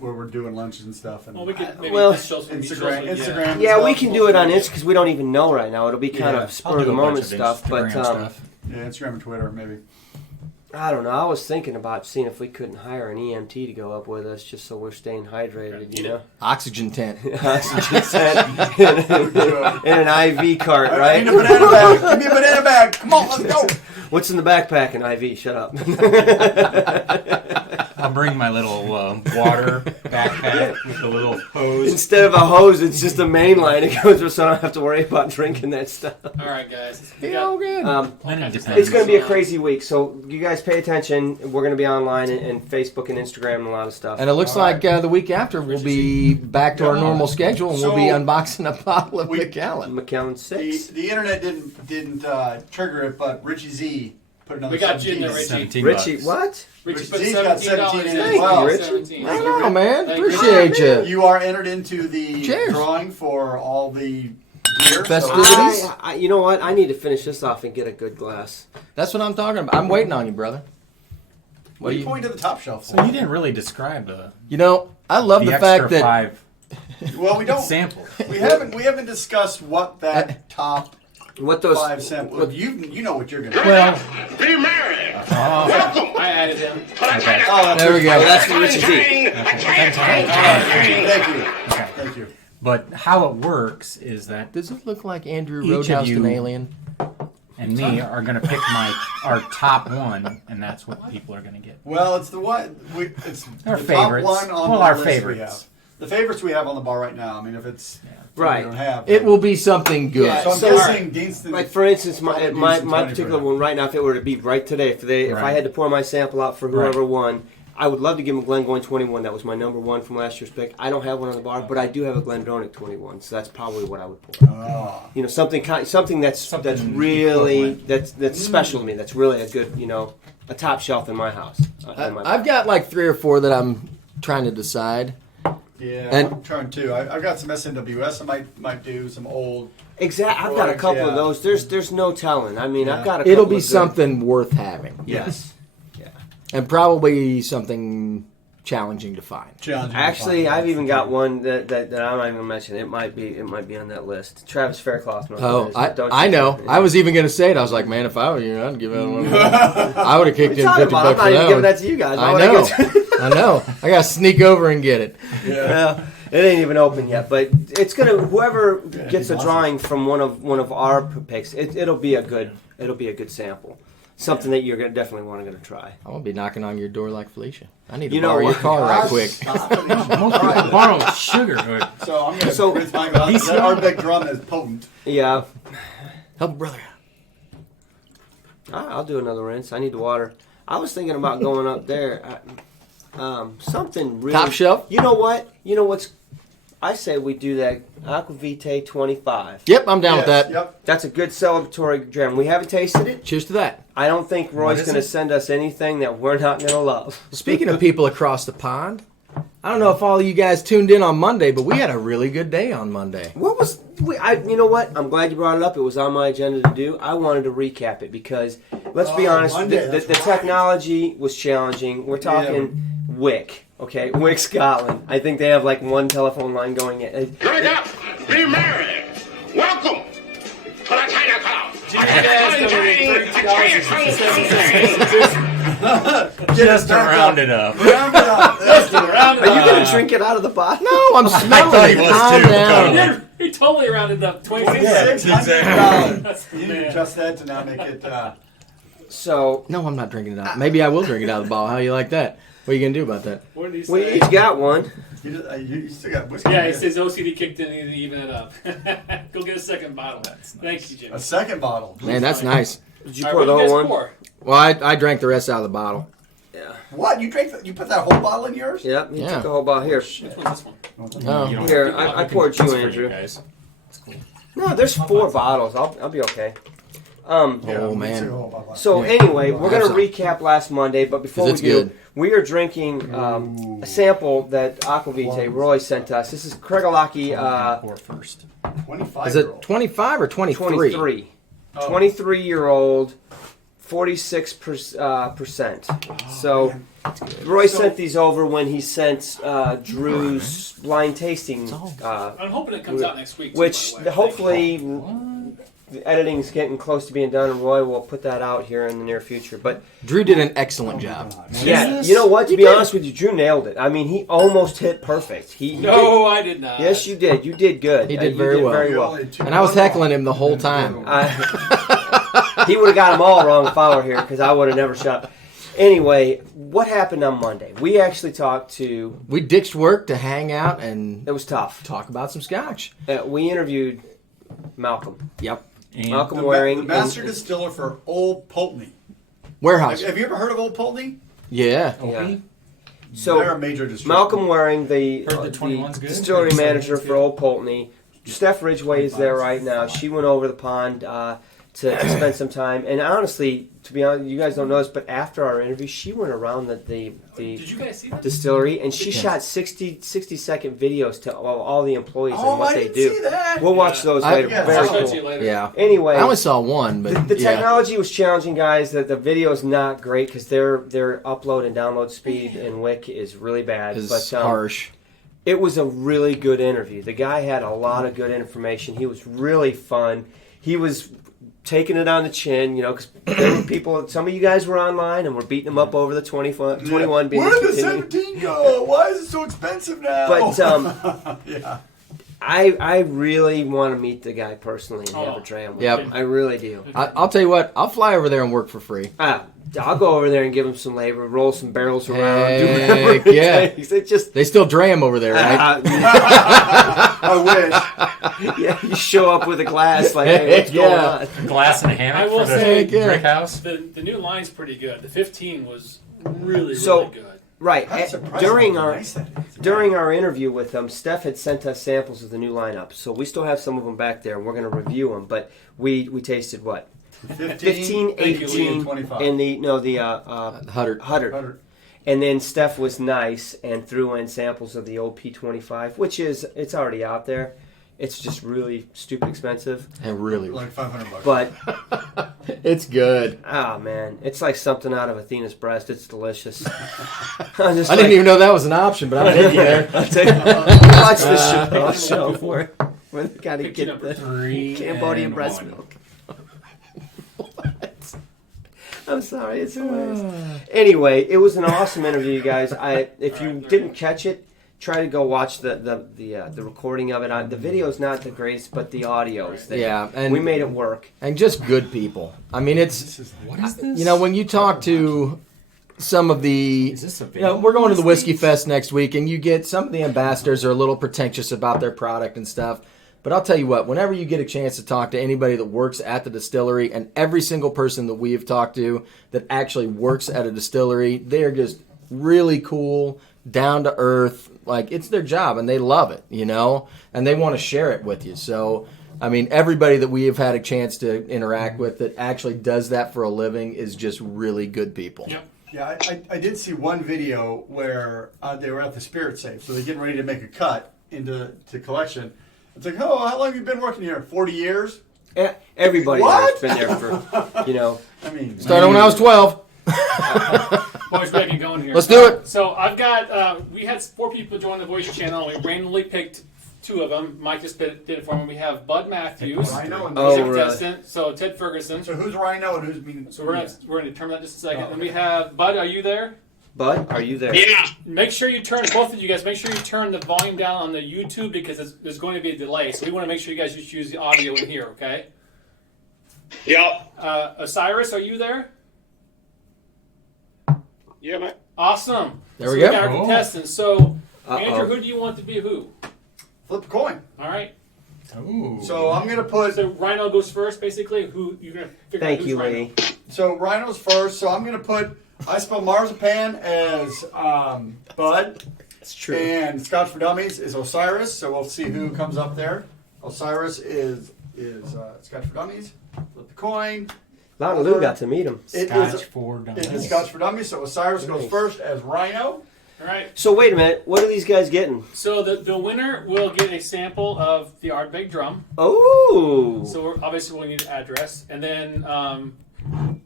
we're doing lunches and stuff. And Well, we could maybe Well, just show some Instagram. yeah. Instagram. and yeah, we stuff. can do it on Insta because we don't even know right now. It'll be kind Yeah. of spur of the moment stuff. But Yeah, Instagram and Twitter maybe. I don't know. I was thinking about seeing if we couldn't hire an EMT to go up with us just so we're staying hydrated, you know? Oxygen tent. Oxygen tent in an IV cart, I right? need a banana bag. Give me a banana bag. Come on, let's go. What's in the backpack? An IV. Shut up. I'll bring my little water backpack with the little hose. Instead of a hose, it's just a main line. It goes through, so I don't have to worry about drinking that stuff. All right, guys. We Be got- all good. And it depends. It's going to be a crazy week, so you guys pay attention. We're going to be online and Facebook and Instagram and a lot of stuff. And it looks All like the week after we'll be back to our normal schedule, and we'll be So- unboxing a bottle of Macallan. McAllen The 6. internet didn't trigger it, but Richie Z put another. We got you in there, 17. Richie. 17 Richie, bucks. what? Richie put He's got $17 17 in as it. well. Richie. 17. I know, man. Thank you. Appreciate you. You are entered into the Cheers. drawing for all the gear. Festivities. You know what? I need to finish this off and get a good glass. That's what I'm talking about. I'm waiting on you, brother. What are you pointing to the top shelf for? So you didn't really describe the You know, I love the extra fact that 5 Well, we don't. samples. We haven't discussed what that top What those? 5 samples. You know what you're gonna. Well, Be merry. oh, Welcome. I added him. Put a China Oh, that's There we go. Oh, that's for Richie Z. Thank you. okay. Thank you. But how it works is that does it look like Andrew Each of Roadhouse you- an alien? and me are going to pick our top one, and that's what people are going to get. Well, it's the one. It's Our the favorites. top one on Well, the our list favorites. we have. The favorites we have on the bar right now. I mean, if it's Right. We don't have. It will be something good. Yeah, So I'm So- guessing Deanston. Like for instance, Probably do my some 20 particular for one right now, if it were to be right today, if I Right. had to pour my sample out for whoever won, I would love to give him a Glengoyne 21. That was my number one from last year's pick. I don't have one on the bar, but I do have a Glendronach 21, so that's probably what I would pour. Oh. You know, something that's Something really equivalent. that's special to me. That's really a good, a top shelf in my house. in my I've got like 3 or 4 that I'm trying to decide. Yeah, And- I'm trying to. I've got some SNWS. I might do some old. Exactly. I've got a couple of those. There's no telling. I mean, I've got a couple It'll be of good- something worth having. Yes. And probably something challenging to find. Challenging. Actually, I've even got one that I'm not even gonna mention. It might be on that list. Travis Faircloth. knows Oh, what it is, don't I you? know. I was even going to say it. I was like, man, if I were you, I'd give out one. I would have kicked What are in you talking 50 about? I'm bucks not for even that giving one. that to you guys. Why I would know. get- I know. I got to sneak over and get it. Yeah, it ain't even open yet, but it's gonna. Whoever gets a drawing from one of our picks, it'll be a good sample. Something that you're gonna definitely want to try. I won't be knocking on your door like Felicia. I need to You know borrow your what? car right quick. Most people borrow sugar. But So I'm gonna So- rinse my glass. That Ardbeg Drum is potent. Yeah, Help a brother out. I'll do another rinse. I need the water. I was thinking about going up there. Something really Top shelf? You know what? I say we do that Aquavitae 25. Yep, I'm down with Yes, that. Yep. That's a good celebratory dram. We haven't tasted it. Cheers to that. I don't think Roy's is going to it? send us anything that we're not going to love. Speaking of people across the pond, I don't know if all of you guys tuned in on Monday, but we had a really good day on Monday. You know what? I'm glad you brought it up. It was on my agenda to do. I wanted to recap it because, let's be honest, Monday, the that's right. technology was challenging. We're talking Wick, okay? Wick, Scotland. I think they have like one telephone line going in. Drink up, be merry. Welcome to the China Club. just to round it up. Round it up. Are you going to drink it out of the bottle? No, I'm smelling thought he it. was Calm too. down. He totally rounded up. $2,600. You need to adjust that to not make it. So, No, I'm not drinking it out. Maybe I will drink it out of the bottle. How you like that? What are you going to do about that? What did he say? we each got one. You still got whiskey. Yeah, he says OCD kicked in and he didn't even it up. Go get a second bottle. Thank you, Jim. A second bottle. Man, that's nice. Did you All pour right, the what do you whole guys one? pour? Well, I drank the rest out of the bottle. Yeah. What? You drank? You put that whole bottle in yours? Yep, you Yeah. took the whole bottle. Here. Which one's this one? Oh. You don't Here, have to- I poured you, It's for Andrew. guys. It's cool. No, there's 4 bottles. I'll be okay. Oh, me too, man. whole bottle. So anyway, we're Have going to some. recap last Monday, but before we It's do, good. we are drinking a sample that Aquavitae Roy sent us. This is Kregalaki Pour first. 25. Is it 25 or 23? 23. 23-year-old, 46%. So Roy sent these over when he sent Drew's blind tasting, I'm hoping it comes out next week. too, which by the way. hopefully the editing's getting close to being done, and Roy will put that out here in the near future. But Drew did an excellent job. yeah, you know what? To be honest with you, Drew nailed it. I mean, he almost hit perfect. He No, I did not. Yes, you did. You did good. He did You very well. Very well. And I was heckling him the whole time. He would have got them all wrong if I were here because I would have never shut up. Anyway, what happened on Monday? We actually talked to. We ditched work to hang out and It was tough. talk about some scotch. We interviewed Malcolm. Yep. And Malcolm The Waring. master distiller for Old Pulteney. Warehouse. Have you ever heard of Old Pulteney? Yeah. Yeah. They're So a major distributor. Malcolm Waring, the Heard the 21's good. distillery Heard the manager 17's for good. Old Pulteney. Steph Ridgway is there right now. She went over the pond to spend some time. And honestly, to be honest, you guys don't know this, but after our interview, she went around the Did you guys see that? distillery and she shot 60-second videos to all the employees and Oh, what I they didn't do. see that. We'll watch those later. yeah, Very I'll show it to cool. you later. Yeah. Anyway, I only saw one, but the yeah. technology was challenging, guys. The video is not great because their upload and download speed in Wick is really bad. It's But harsh. it was a really good interview. The guy had a lot of good information. He was really fun. He was taking it on the chin, because there were people. Some of you guys were online and were beating him up over the 21 being Where did the discontinued. 17 go? Why is it so expensive now? But yeah. I really want to meet the guy personally and have a dram with Yep. him. I really do. I'll tell you what. I'll fly over there and work for free. I'll go over there and give him some labor, roll some barrels around, do whatever Heck it yeah. takes. It just They still dram over there, right? I wish. Yeah, you show up with a glass like, hey, what's going on? Glass and a hammock I will for the say, brick house. The new line's pretty good. The 15 was really So- good. Right. I'm surprised During how our nice that is. during our interview with them, Steph had sent us samples of the new lineup, so we still have some of them back there, and we're going to review them. But we tasted what 15, 18, and 25. and the Hutter. Hutter. And then Steph was nice and threw in samples of the OP25, which it's already out there. It's just really stupid expensive, And really, like $500. but it's good. oh man, it's like something out of Athena's breast. It's delicious. I didn't even know that was an option, but I'm with you there. I'll tell you, watch the Chappelle show where they got to Picture get number the 3 Cambodian and breast 1. milk. I'm sorry, it's hilarious. Anyway, it was an awesome interview, you guys. If you didn't catch it, try to go watch the recording of it. The video's not the greatest, but the audio is there. Yeah, and we made it work. And just good people. I mean, it's What is this? you know when you talk to some of the Is this a you know we're going to the Whiskey Fest next week, and you get some of the ambassadors are a little pretentious about their product and stuff. But I'll tell you what, whenever you get a chance to talk to anybody that works at the distillery, and every single person that we have talked to that actually works at a distillery, they are just really cool, down to earth. Like, it's their job, and they love it, you know? And they want to share it with you. So, I mean, everybody that we have had a chance to interact with that actually does that for a living is just really good people. Yep. Yeah, I did see one video where they were at the spirit safe, so they're getting ready to make a cut into collection. It's like, oh, how long have you been working here? 40 years? Everybody What? has been there for, you know. I mean, Started when I was 12. Boys, we gotta get going here. Let's do it. So I've got, we had 4 people join the voice channel. We randomly picked 2 of them. Mike just did it for me. We have Bud Matthews, Rhino and Oh, he's a really? contestant. So Ted Ferguson. So who's Rhino and who's mean? So we're gonna determine that in just a second. Oh, And we have Bud. Are you there? Bud, are you there? Yeah. Make sure you turn, both of you guys, make sure you turn the volume down on the YouTube because there's going to be a delay. So we want to make sure you guys just use the audio in here, okay? Yep. Osiris, are you there? Yeah, man. Awesome. There we So go. got our Cool. contestants. So, Uh-oh. Andrew, who do you want to be who? Flip a coin. All right. Ooh. So I'm gonna put. So Rhino goes first, basically. Who you're gonna figure out Thank who's you, Rhino. Lee. So Rhino's first. So I'm gonna put. I spell marzipan as Bud, It's true. and Scotch for Dummies is Osiris. So we'll see who comes up there. Osiris is Scotch for Dummies. Flip the coin. Lana Lou got to meet him. It Scotch is. for It is Dummies. Scotch for Dummies. So Osiris goes Nice. first as Rhino. All right. So wait a minute, what are these guys getting? So the winner will get a sample of the Ardbeg Drum. Oh, So obviously we'll need an address, and then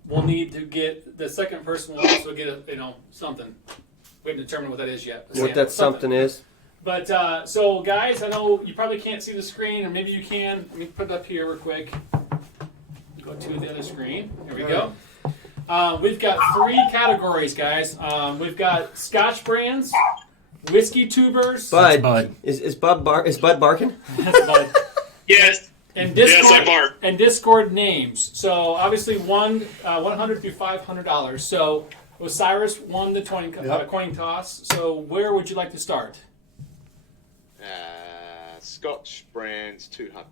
we'll need to get the second person will also get something. We haven't determined what that is yet. what that something is? But so guys, I know you probably can't see the screen, or maybe you can. Let me put it up here real quick. Go to the other screen. Here we go. We've got 3 categories, guys. We've got Scotch brands, whiskey tubers, Bud, Bud. is Bud barking? Bud, Yes. and Yes, I Discord bark. and Discord names. So obviously $100 through $500. So Osiris won the coin toss. So where would you like to start? Scotch brands 200.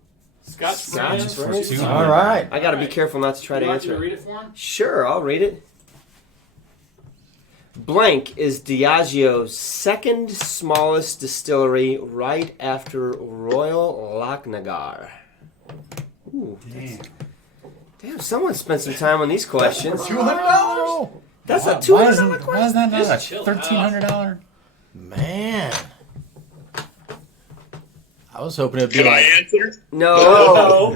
Scotch brands. brands. versus 200. All right. I got to be Alright. careful not to try to Would you like me answer to it. read it for him? Sure, I'll read it. Blank is Diageo's second smallest distillery right after Royal Lochnagar. Ooh, damn, someone spent some time on these questions. $200. That's a Why $200 isn't question. that not Just a chill $1,300? Man. I was hoping it'd be Can I like answer? No.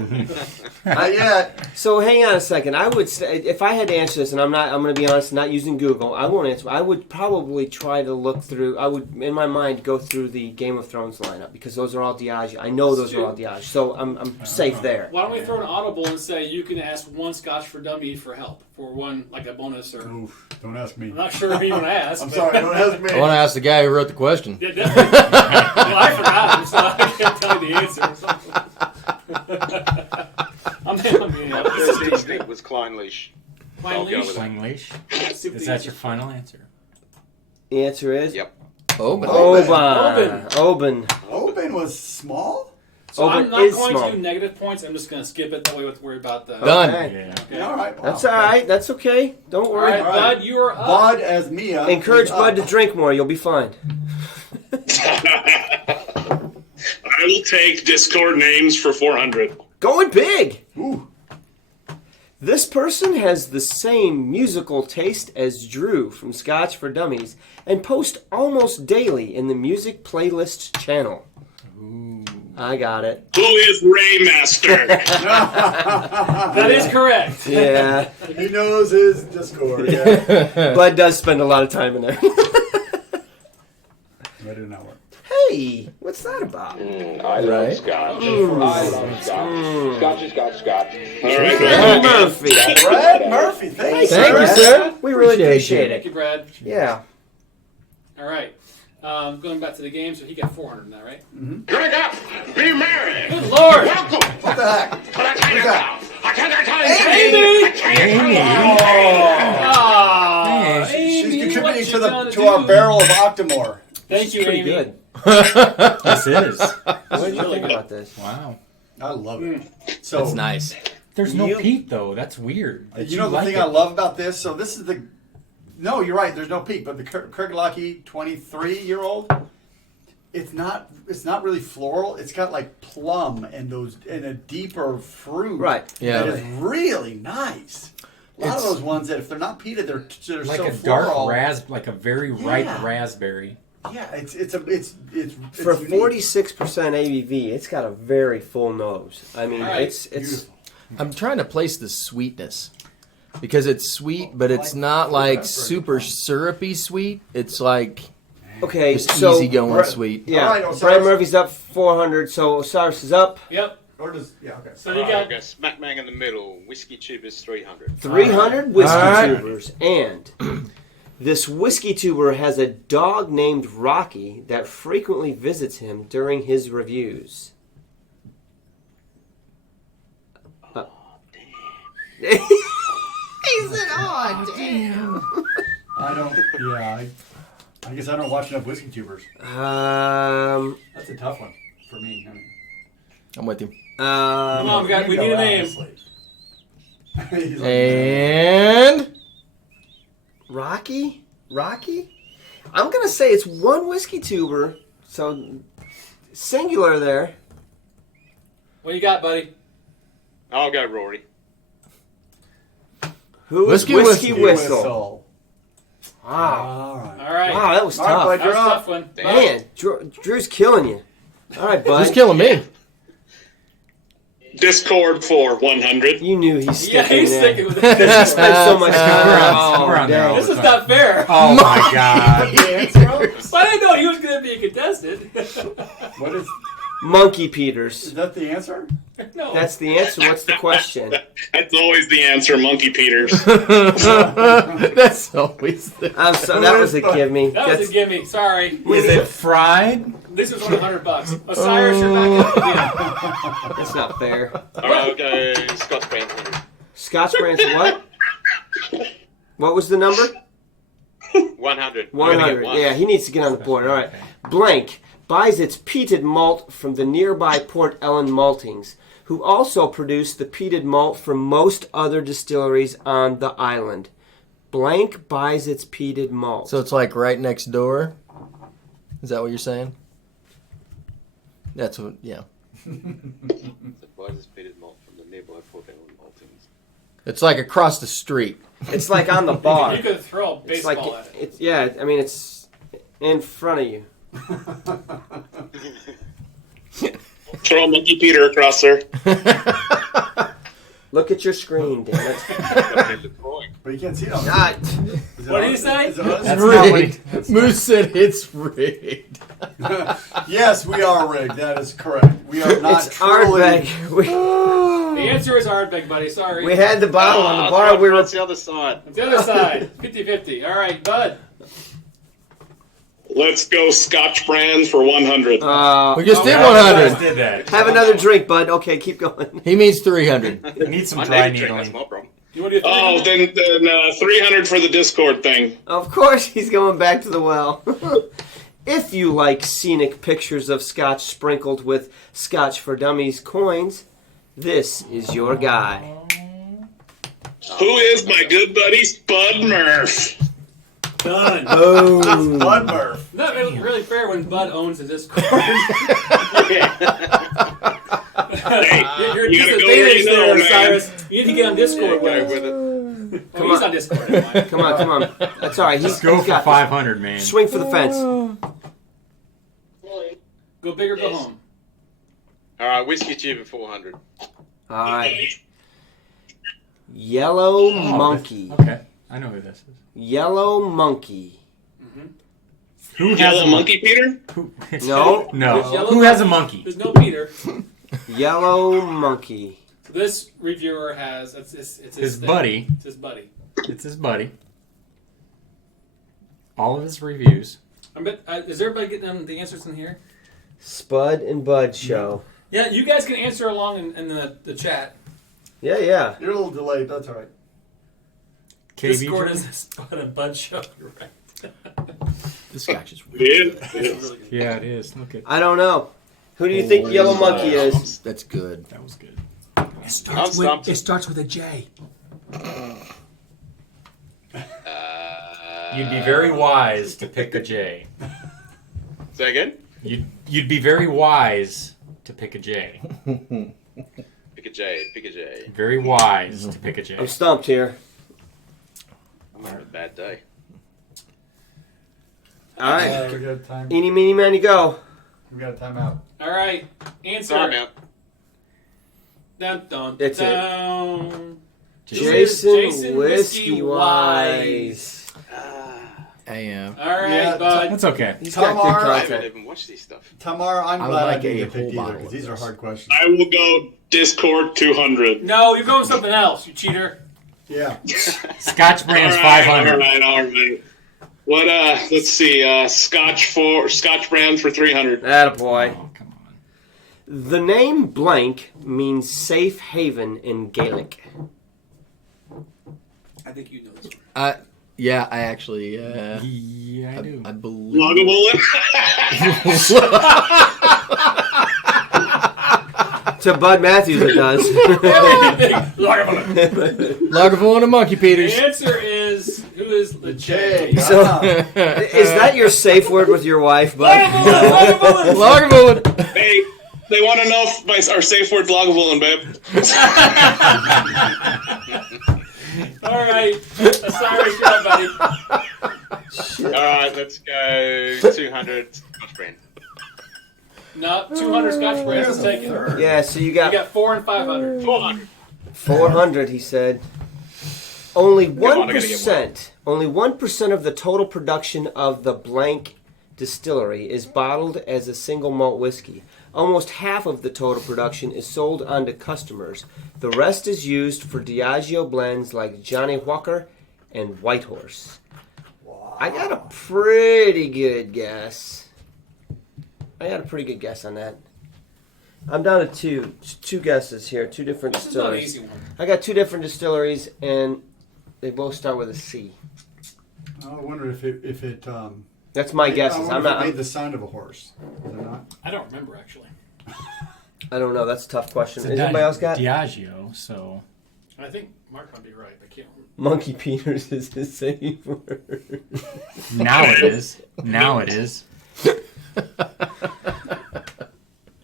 Not yet. So hang on a second. I would say, if I had to answer this, and I'm going to be honest, not using Google, I won't answer. I would probably try to look through. I would, in my mind, go through the Game of Thrones lineup because those are all Diageo. I know those are all Diageo, so I'm safe there. Why don't we throw an audible and say you can ask one Scotch for Dummy for help for one like a bonus or Oof, don't ask me. I'm not sure who you want to ask. I'm but- sorry, don't ask me. I want to ask the guy who wrote the question. Yeah, definitely. Well, I forgot him, so I can't tell you the answer. Or something. First instinct was Klein Leash. Klein I'll go Leash? with that. Sling leash? Let's see what Is the that answer your is. final answer? The answer is Yep. Oh, but Oban. Oban was small? So Over I'm not is going small. to do negative points. I'm just going to skip it. That way we don't have to worry about the. Done. Okay. Yeah, all right. That's all right. That's okay. Don't All worry. right, Bud, you are up. Bud as Mia. Encourage is Bud up. to drink more. You'll be fine. I will take Discord names for 400. Going big. Ooh. This person has the same musical taste as Drew from Scotch for Dummies and posts almost daily in the music playlist channel. I got it. Who is Raymaster? That is correct. Yeah. He knows his Discord. Yeah. Bud does spend a lot of time in there. That did not work. Hey, what's that about? I Right. love Scotch. I love Scotch. Scotch is Scotch. All right. Brad Murphy. Brad Murphy, thanks. Thank you, Brad. sir. We really Appreciate appreciate Thank you, it. Brad. Yeah. All right. Going back to the game, so he got 400 now, right? Drink up. Be merry. Good Lord! Welcome What the heck? to the Chinatown. Amy! Hey. Oh, She's Amy, contributing what to you gonna to our do? barrel of Octomore. Thank you, Pretty Amy. good. This is. What did you really think good. about this? Wow. I love it. So That's nice. There's no You- peat though. That's weird. that you know the like thing it. I love about this. So this is the. No, you're right. There's no peak, but the Kirklucky 23-year-old. It's not really floral. It's got like plum and a deeper fruit. Right. Yeah. That is really nice. A lot It's- of those ones that if they're not peated, they're like so a floral. dark like a very ripe Yeah. raspberry. Yeah, it's For unique. 46% ABV, it's got a very full nose. I mean, All right. it's Beautiful. I'm trying to place the sweetness because it's sweet, but it's not like super syrupy sweet. It's like okay. just So easygoing Bra- sweet. Yeah, All right, Osiris. Brad Murphy's up 400, so Osiris is up Yep. Or does okay. So you I'll got go smack bang in the middle. Whiskey tube is 300. 300 whiskey All right. tubers, and this whiskey tuber has a dog named Rocky that frequently visits him during his reviews. He said, "Oh, damn." I don't. Yeah, I guess I don't watch enough whiskey tubers. That's a tough one for me. I mean, I'm with you. Come on, we need a name. He's like, And Rocky? I'm gonna say it's one whiskey tuber, so singular there. What you got, buddy? I'll go Rory. Who is Whiskey Whiskey Whistle. Whistle? Wow. All right. All right. Wow, that was All right, tough. bud. That was a You're up. tough one. Man, Drew's killing you. All right, bud. who's killing me? Discord for 100. You knew he's sticking Yeah, he's there. sticking with it. Because he spent so much time. We're on there all This the is time. not fair. Oh my god. But I didn't know he was going to be a contestant. What is Monkey Peters. that? The answer? No. That's the answer. What's the question? That's always the answer, Monkey Peters. That's always the. I'm sorry, that was a give me. that was a gimme. Sorry. Is it fried? This was $100. Osiris, you're back up again. That's not fair. I'll go Scotch brand 100. Scotch Branch, what? What was the number? 100. 100. Yeah, he needs to get on the board. All right. Blank buys its peated malt from the nearby Port Ellen Maltings, who also produce the peated malt from most other distilleries on the island. Blank buys its peated malt. So it's like right next door. Is that what you're saying? That's what. Yeah. Supplies is peated malt from the nearby Port Ellen Maltings. It's like across the street. It's like on the bar. You could throw a It's baseball like at it. it's yeah. I mean, it's in front of you. Throw a Monkey Peter across there. Look at your screen, damn it. But you can't see it on God. Is it What on- did he say? is it on- That's not what Rigged. Moose said it's rigged. Yes, we are rigged. That is correct. We are not It's truly. Ardbeg. The answer is Ardbeg, buddy. Sorry. We had the bottle on the bar. We were That's the other side. It's the other side. 50-50. All right, Bud. Let's go Scotch brands for 100. We just did I 100. did that. have another drink, bud. Okay, keep going. He means 300. I need some I dry need a drink, that's needling. my problem. You want to do Oh, then 300 for the Discord thing. Of course, he's going back to the well. If you like scenic pictures of Scotch sprinkled with Scotch for Dummies coins, this is your guy. Who is my good buddy Spud Murph? Done. Boom. Bud Murph. Not really fair when Bud owns the Discord. Hey, You're you gotta go where disadvantaged you know, there, man. Cyrus. You need to get on Discord Go with with us. it. Oh, he's on Discord. never mind. Come on. That's all right. Let's go he's for got 500, man. Swing for the fence. Go big or go home. All right, whiskey tube at 400. All right. Yellow Monkey. Okay, I know who this is. Yellow Monkey. Who has Yellow a monkey, Peter? Who, No. no. There's yellow Who has a monkey? There's no Peter. Yellow Monkey. This reviewer has it's His thing. buddy. It's his buddy. It's his buddy. All of his reviews. Is everybody getting the answers in here? Spud and Bud show. Yeah, you guys can answer along in the chat. Yeah, yeah. You're a little delayed. That's all right. Discord KB is a Spud and Bud show. You're right. This Scotch is weird. Yeah. Really good. Yeah, it is. Look at I don't know. Who do you think Yellow Monkey is? That's good. that was good. It starts with a J. You'd be very wise to pick a J. Say again? You'd be very wise to pick a J. Pick a J. Pick a J. Very wise to pick a J. I'm stumped here. I'm having a bad day. All right. We got a time. Eeny, meeny, miny, go. We got a timeout. All right, answer. Sorry, man. Dun, dun, That's it. dun. Jason Whiskey Wise. I am. All right, Yeah, Bud. That's okay. He's got good Tamar, I haven't content. even watched these stuff. Tamar, I'm I would glad I like didn't a get picked whole either bottle because of these are this. hard questions. I will go Discord 200. No, you're going something else, you cheater. Yeah. Scotch Brands All right, 500. All right. What? Let's see. Scotch brand for 300. Attaboy. Oh, come on. The name blank means safe haven in Gaelic. I think you know this one. Yeah, I actually. Yeah, I do. I believe. Lagavulin. To Bud Matthews, it does. Lagavulin and Monkey The Peters. answer is who is the J? So, is that your safe word with your wife, Bud? Lagavulin. Hey, they want to know if our safe word's Lagavulin, babe. All right, sorry, shot, buddy. All right, let's go 200 Scotch brand. No, 200 Scotch brands is taken. Yeah, so you You got got 4 and 500. 400. 400, he said. Only on, I gotta get 1%, only 1% of the total production of the blank distillery is bottled as a single malt whiskey. Almost half of the total production is sold on to customers. The rest is used for Diageo blends like Johnny Walker and Whitehorse. I got a pretty good guess. On that. I'm down to two guesses here, two different This is not an distilleries. easy one. I got two different distilleries, and they both start with a C. I wonder if it That's my guesses. I I'm wonder if it not. made the sound of a horse. Is it not? I don't remember, actually. I don't know. That's a tough question. It's Has a anybody else got? Diageo, so I think Mark might be right. I can't remember. Monkey Peters is his safe word. now it is. Now it is.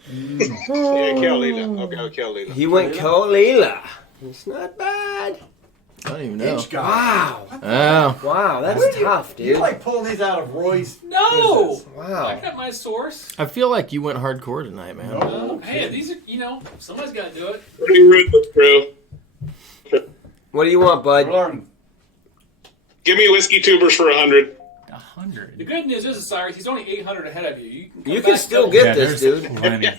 Yeah, Carolina. I'll go Carolina. He went Colila. It's not bad. I don't even know. H guy. Wow. Oh. Wow, that's tough, dude. You're like pulling these out of Roy's. No! business. I Wow. got my source. I feel like you went hardcore tonight, man. No. Hey, these are, somebody's got to do it. Pretty rude, but true. What do you want, We're bud? learning. Give me whiskey tubers for 100. 100. The good news is, Cyrus, he's only 800 ahead of you. You can, come You can back still double. get Yeah, this, there's dude. plenty.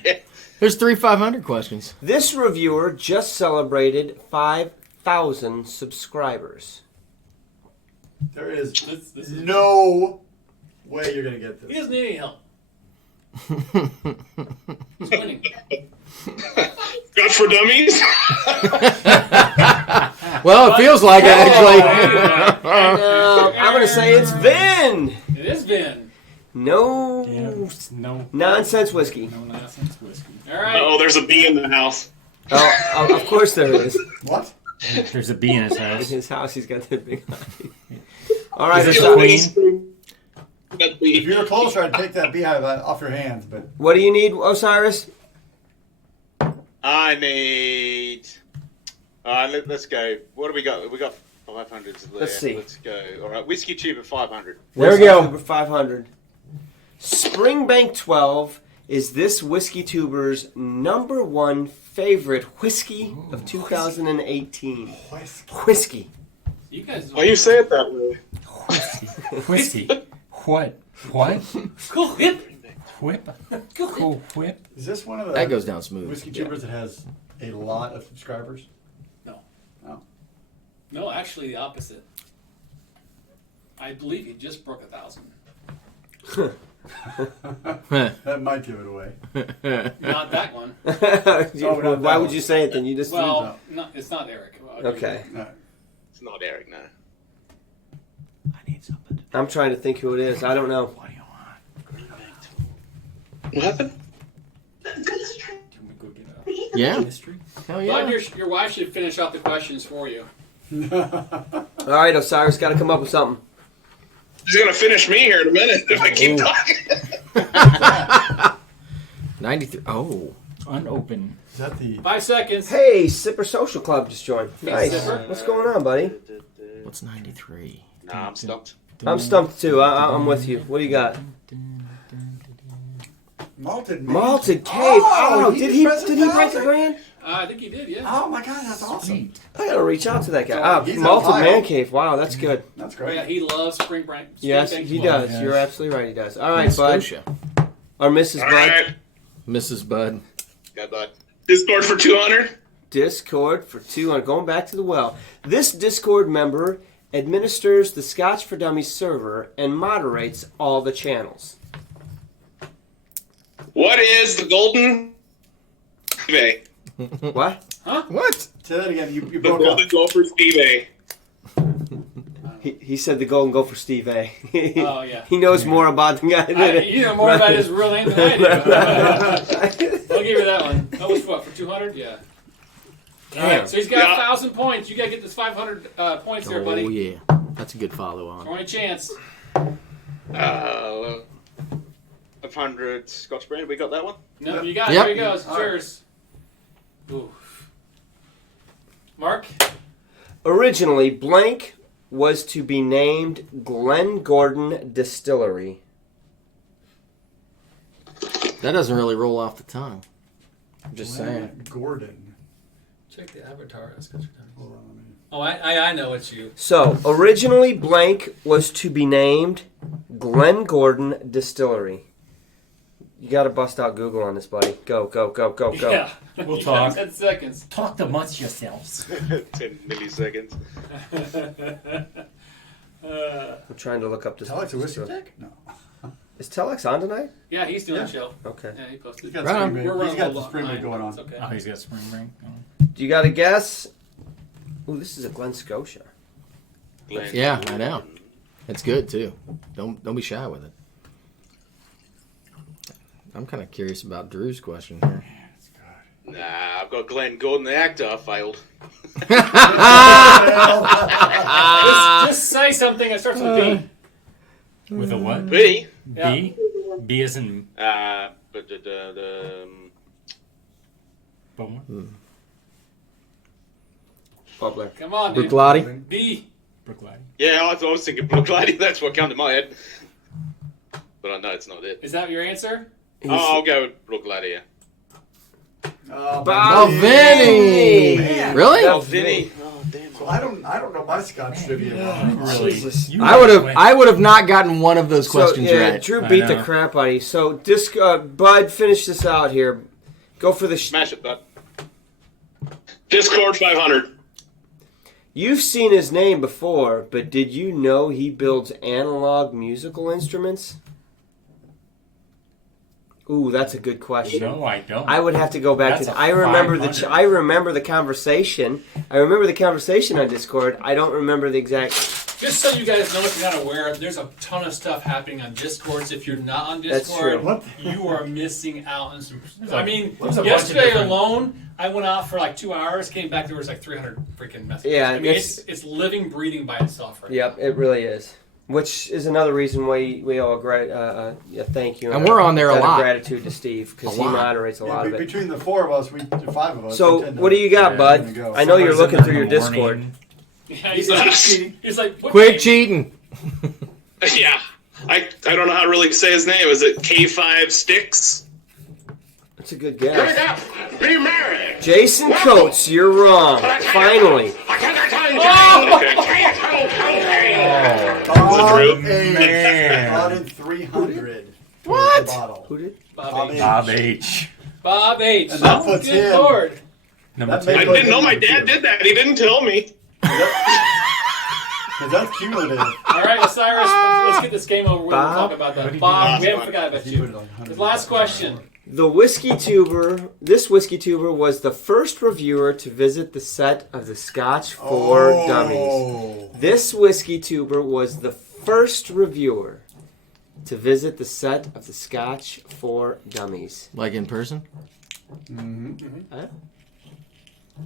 There's 3 500 questions. This reviewer just celebrated 5,000 subscribers. There is This is, no way you're gonna get he this. doesn't need any help. He's winning. Scotch for dummies? Well, it feels like it, actually. I'm going to say it's Vin. It is Vin. No No. nonsense whiskey. No nonsense whiskey. All right. Oh, there's a bee in the house. Oh, of course there is. What? There's a bee in his In house. his house, he's got that big eye. All right, Is this so the queen? That If bee. you were closer, I'd take that beehive off your hands. But what do you need, Osiris? I need. Let's go. What do we got? We got 500s there. Let's see. Let's go. All right, whiskey tube at 500. There we go. Number 500. Springbank 12 is this whiskey tuber's number one favorite whiskey of 2018. Whiskey. You guys. Why you say it that way? Whiskey. What? What? Cool whip. Whip? Cool Cool whip. whip? is this one of the That goes down smooth. whiskey Yeah. tubers that has a lot of subscribers? No, actually the opposite. I believe he just broke 1,000. That might give it away. Not that one. Why would you say it then? You just Well, no, it's not Eric. okay. No. It's not Eric, no. I need something. I'm trying to think who it is. I don't know. What do you want? What happened? Can we go get a Yeah. history? Hell Bud, yeah. your wife should finish out the questions for you. All right, Osiris, got to come up with something. He's gonna finish me here in a minute if I keep talking. 93. Oh. Unopened. Is that the 5 seconds. Hey, Sipper Social Club just joined. Nice. Sipper. What's going on, buddy? What's 93? Nah, I'm stumped. I'm stumped too. I'm with you. What do you got? malted? Malted Cave. Oh, Oh, he did just he pressed break the 1,000? grand? I think he did, yeah. Oh my god, that's awesome. I gotta reach out to that guy. So Ah, he's on Malted file. Man Cave. Wow, that's good. That's Oh, yeah, great. he loves spring break. Yes, he does. Yes. You're absolutely right. He does. All right, Nova bud. Scotia. Or Mrs. All Bud. right. Mrs. Bud. Go, bud. Discord for 200. Discord for 200. Going back to the well. This Discord member administers the Scotch for Dummies server and moderates all the channels. What is the golden eBay? What? What? Say that again. You The broke up. golden Gophers eBay. He said the golden goal for Steve A. Oh, yeah. He knows more about the guy than You know more about his real name than I do. I'll give you that one. That was what, for 200? Yeah. All right, so he's got Yeah. 1,000 points. You got to get this 500 points there, buddy. Oh, yeah. That's a good follow on. Only chance. 500 Scotch brand. We got that one? No, you got it. Yep. There you go. It's All right. yours. Ooh. Mark? Originally, blank was to be named Glen Gordon Distillery. That doesn't really roll off the tongue. I'm just saying. Gordon. Check the avatar. Hold on, let me. Oh, I know it's you. So, originally, blank was to be named Glen Gordon Distillery. You got to bust out Google on this, buddy. Go, go, go, go, go. Yeah. We'll You got talk. 10 seconds. Talk amongst yourselves. 10 milliseconds. I'm trying to look up this. Telex a whiskey distillery. tech? No. Is Telex on tonight? Yeah, he's doing Yeah. the show. Okay. Yeah, he posted. He's got Right on. spring We're break. running He's got a the little spring break behind. going It's on. okay. Oh, he's got spring break. Oh. Do you got a guess? Ooh, this is a Glen Scotia. Glen. Yeah, I know. It's good too. Don't be shy with it. I'm kind of curious about Drew's question here. Nah, I've got Glenn Gordon, the actor. I failed. Just say something that starts with B. With a what? B. Yeah. B? B as in But the Beaumont? Bubbler. Come on, dude. Bruichladdich? B. Brookline. yeah, I was thinking Blue Lady. That's what came to my head. But I know it's not it. Is that your answer? Oh, I'll go with Blue Lady. Yeah. Oh, Vinny! Man. Really? Oh, Vinny. Oh, damn. So I don't know my Scotch trivia. Really? Jesus. You I would have not gotten one of those So, questions yeah, right. Drew I beat the know. crap out of you. So, Bud, finish this out here. Go for the. Smash it, bud. Discord 500. You've seen his name before, but did you know he builds analog musical instruments? Ooh, that's a good question. No, I don't. I would have to go back That's to. a I remember 500. I remember the conversation. I remember the conversation on Discord. I don't remember the exact. Just so you guys know, if you're not aware, there's a ton of stuff happening on Discords. If you're not on That's Discord, true. you are missing out on some. I mean, there's a bunch of yesterday different- alone, I went out for like 2 hours, came back, there was like 300 freaking messages. Yeah, I mean, it's living, breathing by itself right Yep, it really is. Which is another reason why we owe a thank you. And we're on there a debt of lot. gratitude to Steve because he moderates a lot of it. Between the 4 of us, 5 of us. So, we tend to- what do you got, Yeah, bud? there you go. I know you're Somebody's looking in through your the Discord. morning. Yeah, he's like, what Quit game? cheating. Yeah. I don't know how to really say his name. Is it K5 Sticks? That's a good Drink guess. up, be merry. Jason Coates, you're wrong. Finally. I can't tell you, Drew? Bought in 300. What? The bottle. Who did? Bob H. Bob H. Bob H. And that puts Good him- Lord. Number That 2. may I put didn't know him my in dad two. did that. He didn't tell me. Because that's cumulative. All right, Osiris, let's get this game over with and Bob? talk about that. did Bob, he we do? haven't forgot about He you. put it like 100. The last question. The whiskey tuber. This whiskey tuber was the first reviewer to visit the set of the Scotch for Dummies. Oh. This whiskey tuber was the first reviewer to visit the set of the Scotch for Dummies. Like in person?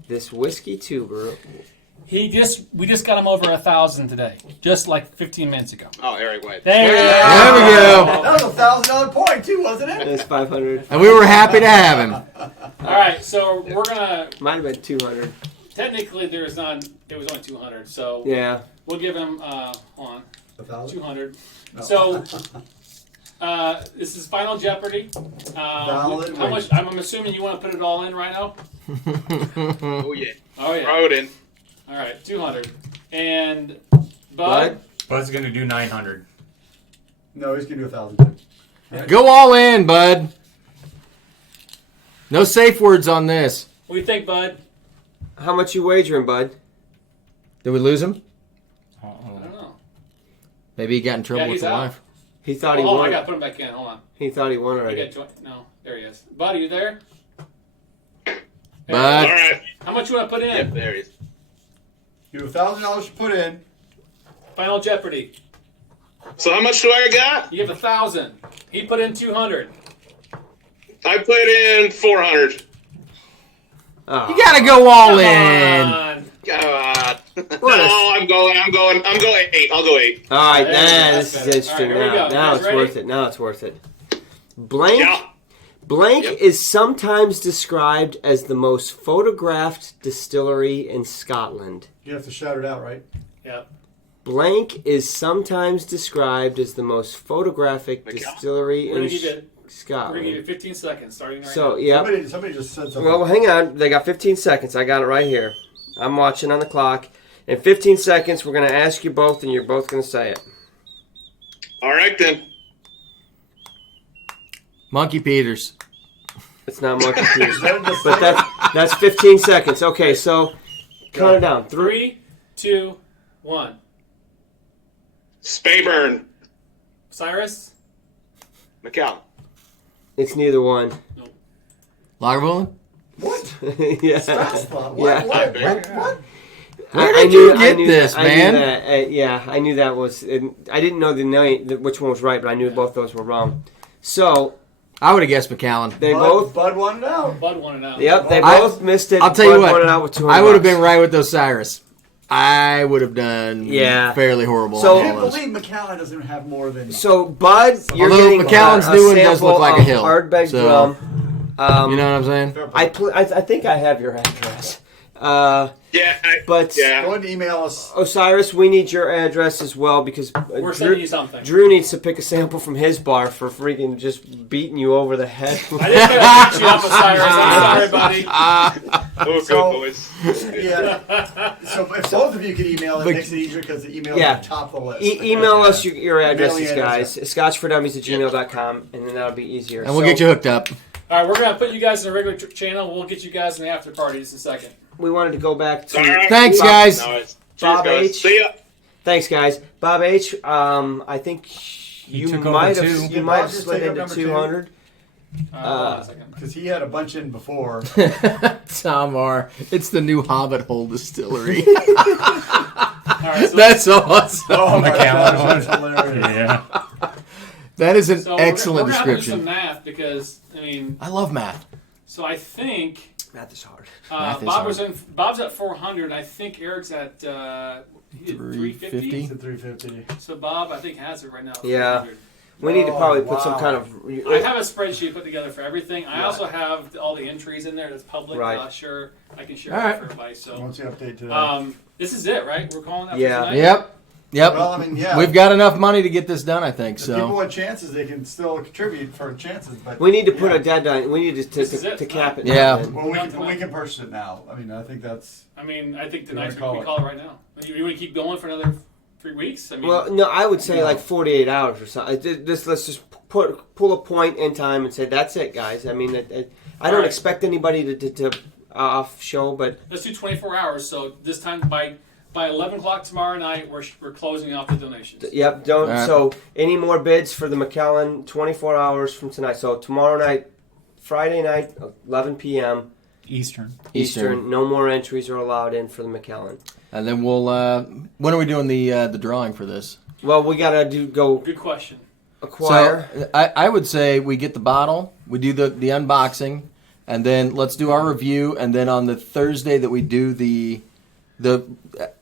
This whiskey tuber. We just got him over 1,000 today, just like 15 minutes ago. Oh, Eric White. There you go. There we go. That was a $1,000 point too, wasn't it? That's 500. And we were happy to have him. All right, so we're gonna. Might have been 200. Technically, there was only 200, so Yeah. we'll give him. Hold on, 1,000. 200. No. So. This is Final Jeopardy. Valid How wage. much? I'm assuming you want to put it all in right now. Oh, yeah. Oh yeah. Throw it in. All right, 200. And Bud. Bud? Bud's going to do 900. No, he's gonna do 1,000. Go all in, bud. No safe words on this. What do you think, Bud? How much you wagering, bud? Did we lose him? I don't know. Maybe he got in trouble Yeah, with he's the out. wife. He thought he Hold on, I won. gotta put him back in. Hold on. He thought he won I already. got no, there he is. Bud, are you there? Bud. All right. How much you want to put in? Yep, there he is. You have $1,000 to put in. Final Jeopardy. So how much do I got? You have 1,000. He put in 200. I put in 400. Oh. You gotta go all Come in. on. God. What a- No, I'm going 8. I'll go 8. All right, That's this better. is interesting All right, here we now. go. Now You it's guys worth ready? it. Now it's worth it. Blank. Yeah. Blank Yep. is sometimes described as the most photographed distillery in Scotland. You have to shout it out, right? Yep. Blank is sometimes described as the most photographic McAllen. distillery We're gonna in give you. We're gonna give you Scotland. 15 seconds starting right So, now. yep. Somebody just said something. Well, hang on. They got 15 seconds. I got it right here. I'm watching on the clock. In 15 seconds, we're going to ask you both, and you're both going to say it. All right then. Monkey Peters. It's not Monkey Peters. Is that in the But that's 15 seconds. Okay, so count it down. 3, 2, 1. Spayburn. Cyrus. McAllen. It's neither one. Lagavulin? What? Yeah. What? Yeah. What? Where did you get this, man? I knew that was. I didn't know the name, which one was right, but I knew both those were wrong. So I would have guessed McAllen. they both. Bud wanted out. Bud wanted out. Yep, they I- both missed it. I'll tell you Bud what, won it out with 200 I would have bucks. been right with Osiris. I would have done fairly horrible. So- on I all can't those. believe McAllen doesn't have more than. So Bud, you're Although getting McAllen's a new one does sample look like a of hill, Ardbeg so- Drum. You know what I'm saying? I think I have your address. Yeah. But Go Yeah. ahead and email us. Osiris, we need your address as well because We're sending you something. Drew needs to pick a sample from his bar for freaking just beating you over the head. I didn't mean to beat you up, Osiris. I'm sorry, buddy. Oh, good So- boys. Yeah. So if both of you could email, it makes it easier because the email is Yeah. at the top of the list. Email us your addresses, Mailing guys. address. Scotchfordummies@gmail.com, and then that'll be easier. And we'll get you hooked up. All right, we're gonna put you guys in a regular channel. We'll get you guys in the after party just in a second. We wanted to go back to All right. Thanks, guys. No, it's- Bob cheers, guys. H. See ya. Thanks, guys. Bob H. I think you took over might have two. you might have Bob just slid take up into number two? 200. Hold on a second. Because he had a bunch in before. Tom R. It's the new Hobbit Hole Distillery. All right, so That's awesome. Oh my McAllen gosh, that's one. hilarious. Yeah. That is an so excellent we're gonna have to do description. some math because I mean, I love math. so I think Math is hard. Math is Bob's at 400. And I think Eric's at 350. 350. It's a 350. So Bob, I think has it right now. At Yeah. 400. We need to probably put wow. some kind of. I have a spreadsheet put together for everything. I also have all the entries in there that's public. Right. Sure, I can share All it right. for everybody. So, What's the update today? this is it, right? We're calling that Yeah. for tonight? Yep. Well, I mean, yeah. We've got enough money to get this done, I think. If people So want chances, they can still contribute for chances. But We need to put yeah. a deadline. We need This is to it. cap it. Yeah. then. Well, we Not can purchase it now. I mean, I think that's. I mean, I think tonight's call we it? call it right now. You want to keep going for another 3 weeks? I mean, Well, no, I would say No. like 48 hours or something. Let's just pull a point in time and say that's it, guys. I mean, I don't Alright. expect anybody to off show, but let's do 24 hours. So this time by 11 o'clock tomorrow night, we're closing off the donations. yep. Don't. Alright. So any more bids for the McAllen 24 hours from tonight? So tomorrow night, Friday night, 11 p.m. Eastern. Eastern. No more entries are allowed in for the McAllen. and then we'll. When are we doing the drawing for this? Well, we gotta go Good question. acquire. So I would say we get the bottle, we do the unboxing, and then let's do our review, and then on the Thursday that we do the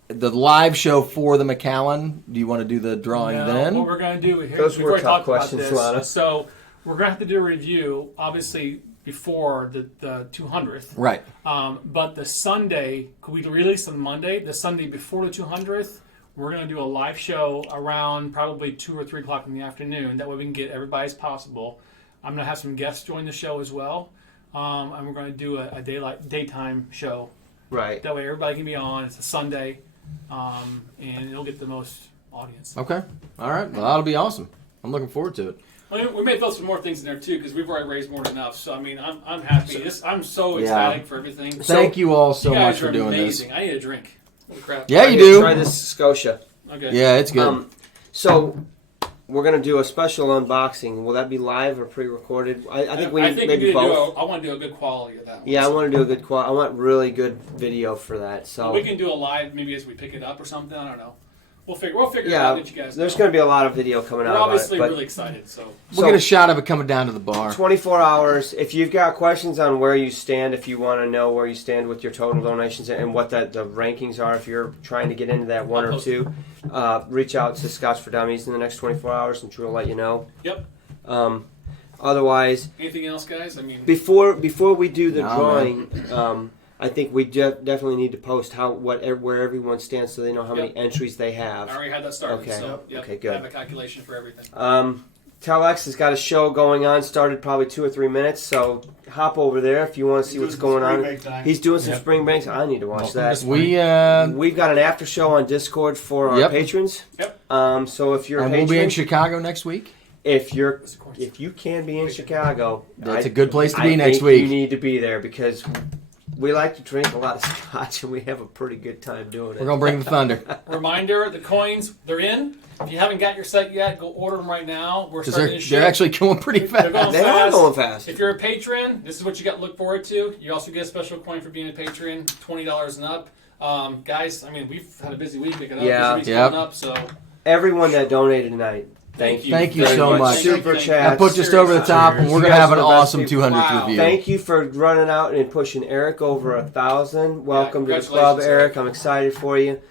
live show for the McAllen, do you want to do the drawing Now, then? what we're going to do here, Those we've were already tough talked about questions, this. Lana. So we're going to have to do a review, obviously before the 200th. Right. But the Sunday, could we release on Monday? The Sunday before the 200th, we're going to do a live show around probably 2 or 3 o'clock in the afternoon. That way we can get everybody as possible. I'm going to have some guests join the show as well. And we're going to do a daytime show. Right. That way everybody can be on. It's a Sunday. And it'll get the most audience. Okay. All right. Well, that'll be awesome. I'm looking forward to it. I mean, we may throw some more things in there too because we've already raised more than enough. So I mean, I'm happy. I'm so Yeah. ecstatic for everything. Thank you all so you guys much for are doing amazing. this. I need a drink. Holy crap. Yeah, you Try do. this Scotia. Okay. Yeah, it's good. So we're gonna do a special unboxing. Will that be live or pre-recorded? I think we I need think maybe we need to both. I want to do a good quality of that one. Yeah, I want to do a good quality. I want really good video for that. So We can do a live maybe as we pick it up or something. I don't know. We'll figure it yeah, out. Let you guys there's know. going to be a lot of video coming We're out about it. obviously But really excited. So We'll get a shot of it coming down to the bar. 24 hours. If you've got questions on where you stand, if you want to know where you stand with your total donations and what the rankings are, if you're trying to get into that one or two, reach out to Scotch for Dummies in the next 24 hours, and Drew will let you know. Yep. Otherwise, Anything else, guys? I mean, before we do the No, drawing, I think we definitely need to post where everyone stands so they know how many Yep. entries they I have. already had that started. Okay. So, yep, Okay, good. I have a calculation for everything. Telex has got a show going on. Started probably 2 or 3 minutes, so hop over there if you want to see what's going on. He's doing some spring breaks. I need to watch that. We We've got an after show on Discord for our Yep. patrons. Yep. So if you're a and patron, we'll be in Chicago next week. if you can be in Chicago, That's a good place to be I next think week. You need to be there because we like to drink a lot of scotch and we have a pretty good time doing it. We're gonna bring the thunder Reminder: the coins, they're in. If you haven't got your set yet, go order them right now. We're because starting they're to ship. actually going pretty They're fast. going They are fast. going fast. If you're a patron, this is what you got to look forward to. You also get a special coin for being a patron, $20 and up. Guys, I mean, we've had a busy week picking up. Yeah. This week's Yep. coming up, so Everyone that donated tonight, thank you. Thank you very so much. Super Thank you. chat. That puts just over the top, and we're You gonna guys have are an the best awesome people. 200th Wow. review. Thank you for running out and pushing Eric over 1,000. Welcome to the club, congratulations, Eric. I'm excited for you.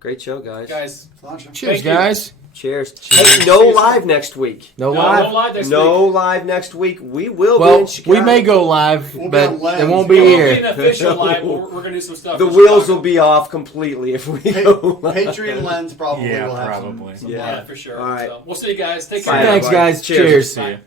Great show, guys. guys, Cheers, Thank you. guys. Cheers. Hey, no live next week. No no live. live next No week. live next week. We will be Well, in Chicago. we may go live, We'll be but on Lens. it won't It be won't here. be an official live. We're going to do some stuff. The in wheels Chicago. will be off completely if we go live. Patreon Lens probably Yeah, will have probably. some Yeah, for sure. All right. So, we'll see you guys. Take Bye, care. Thanks, everybody. guys. Cheers. Cheers. Bye.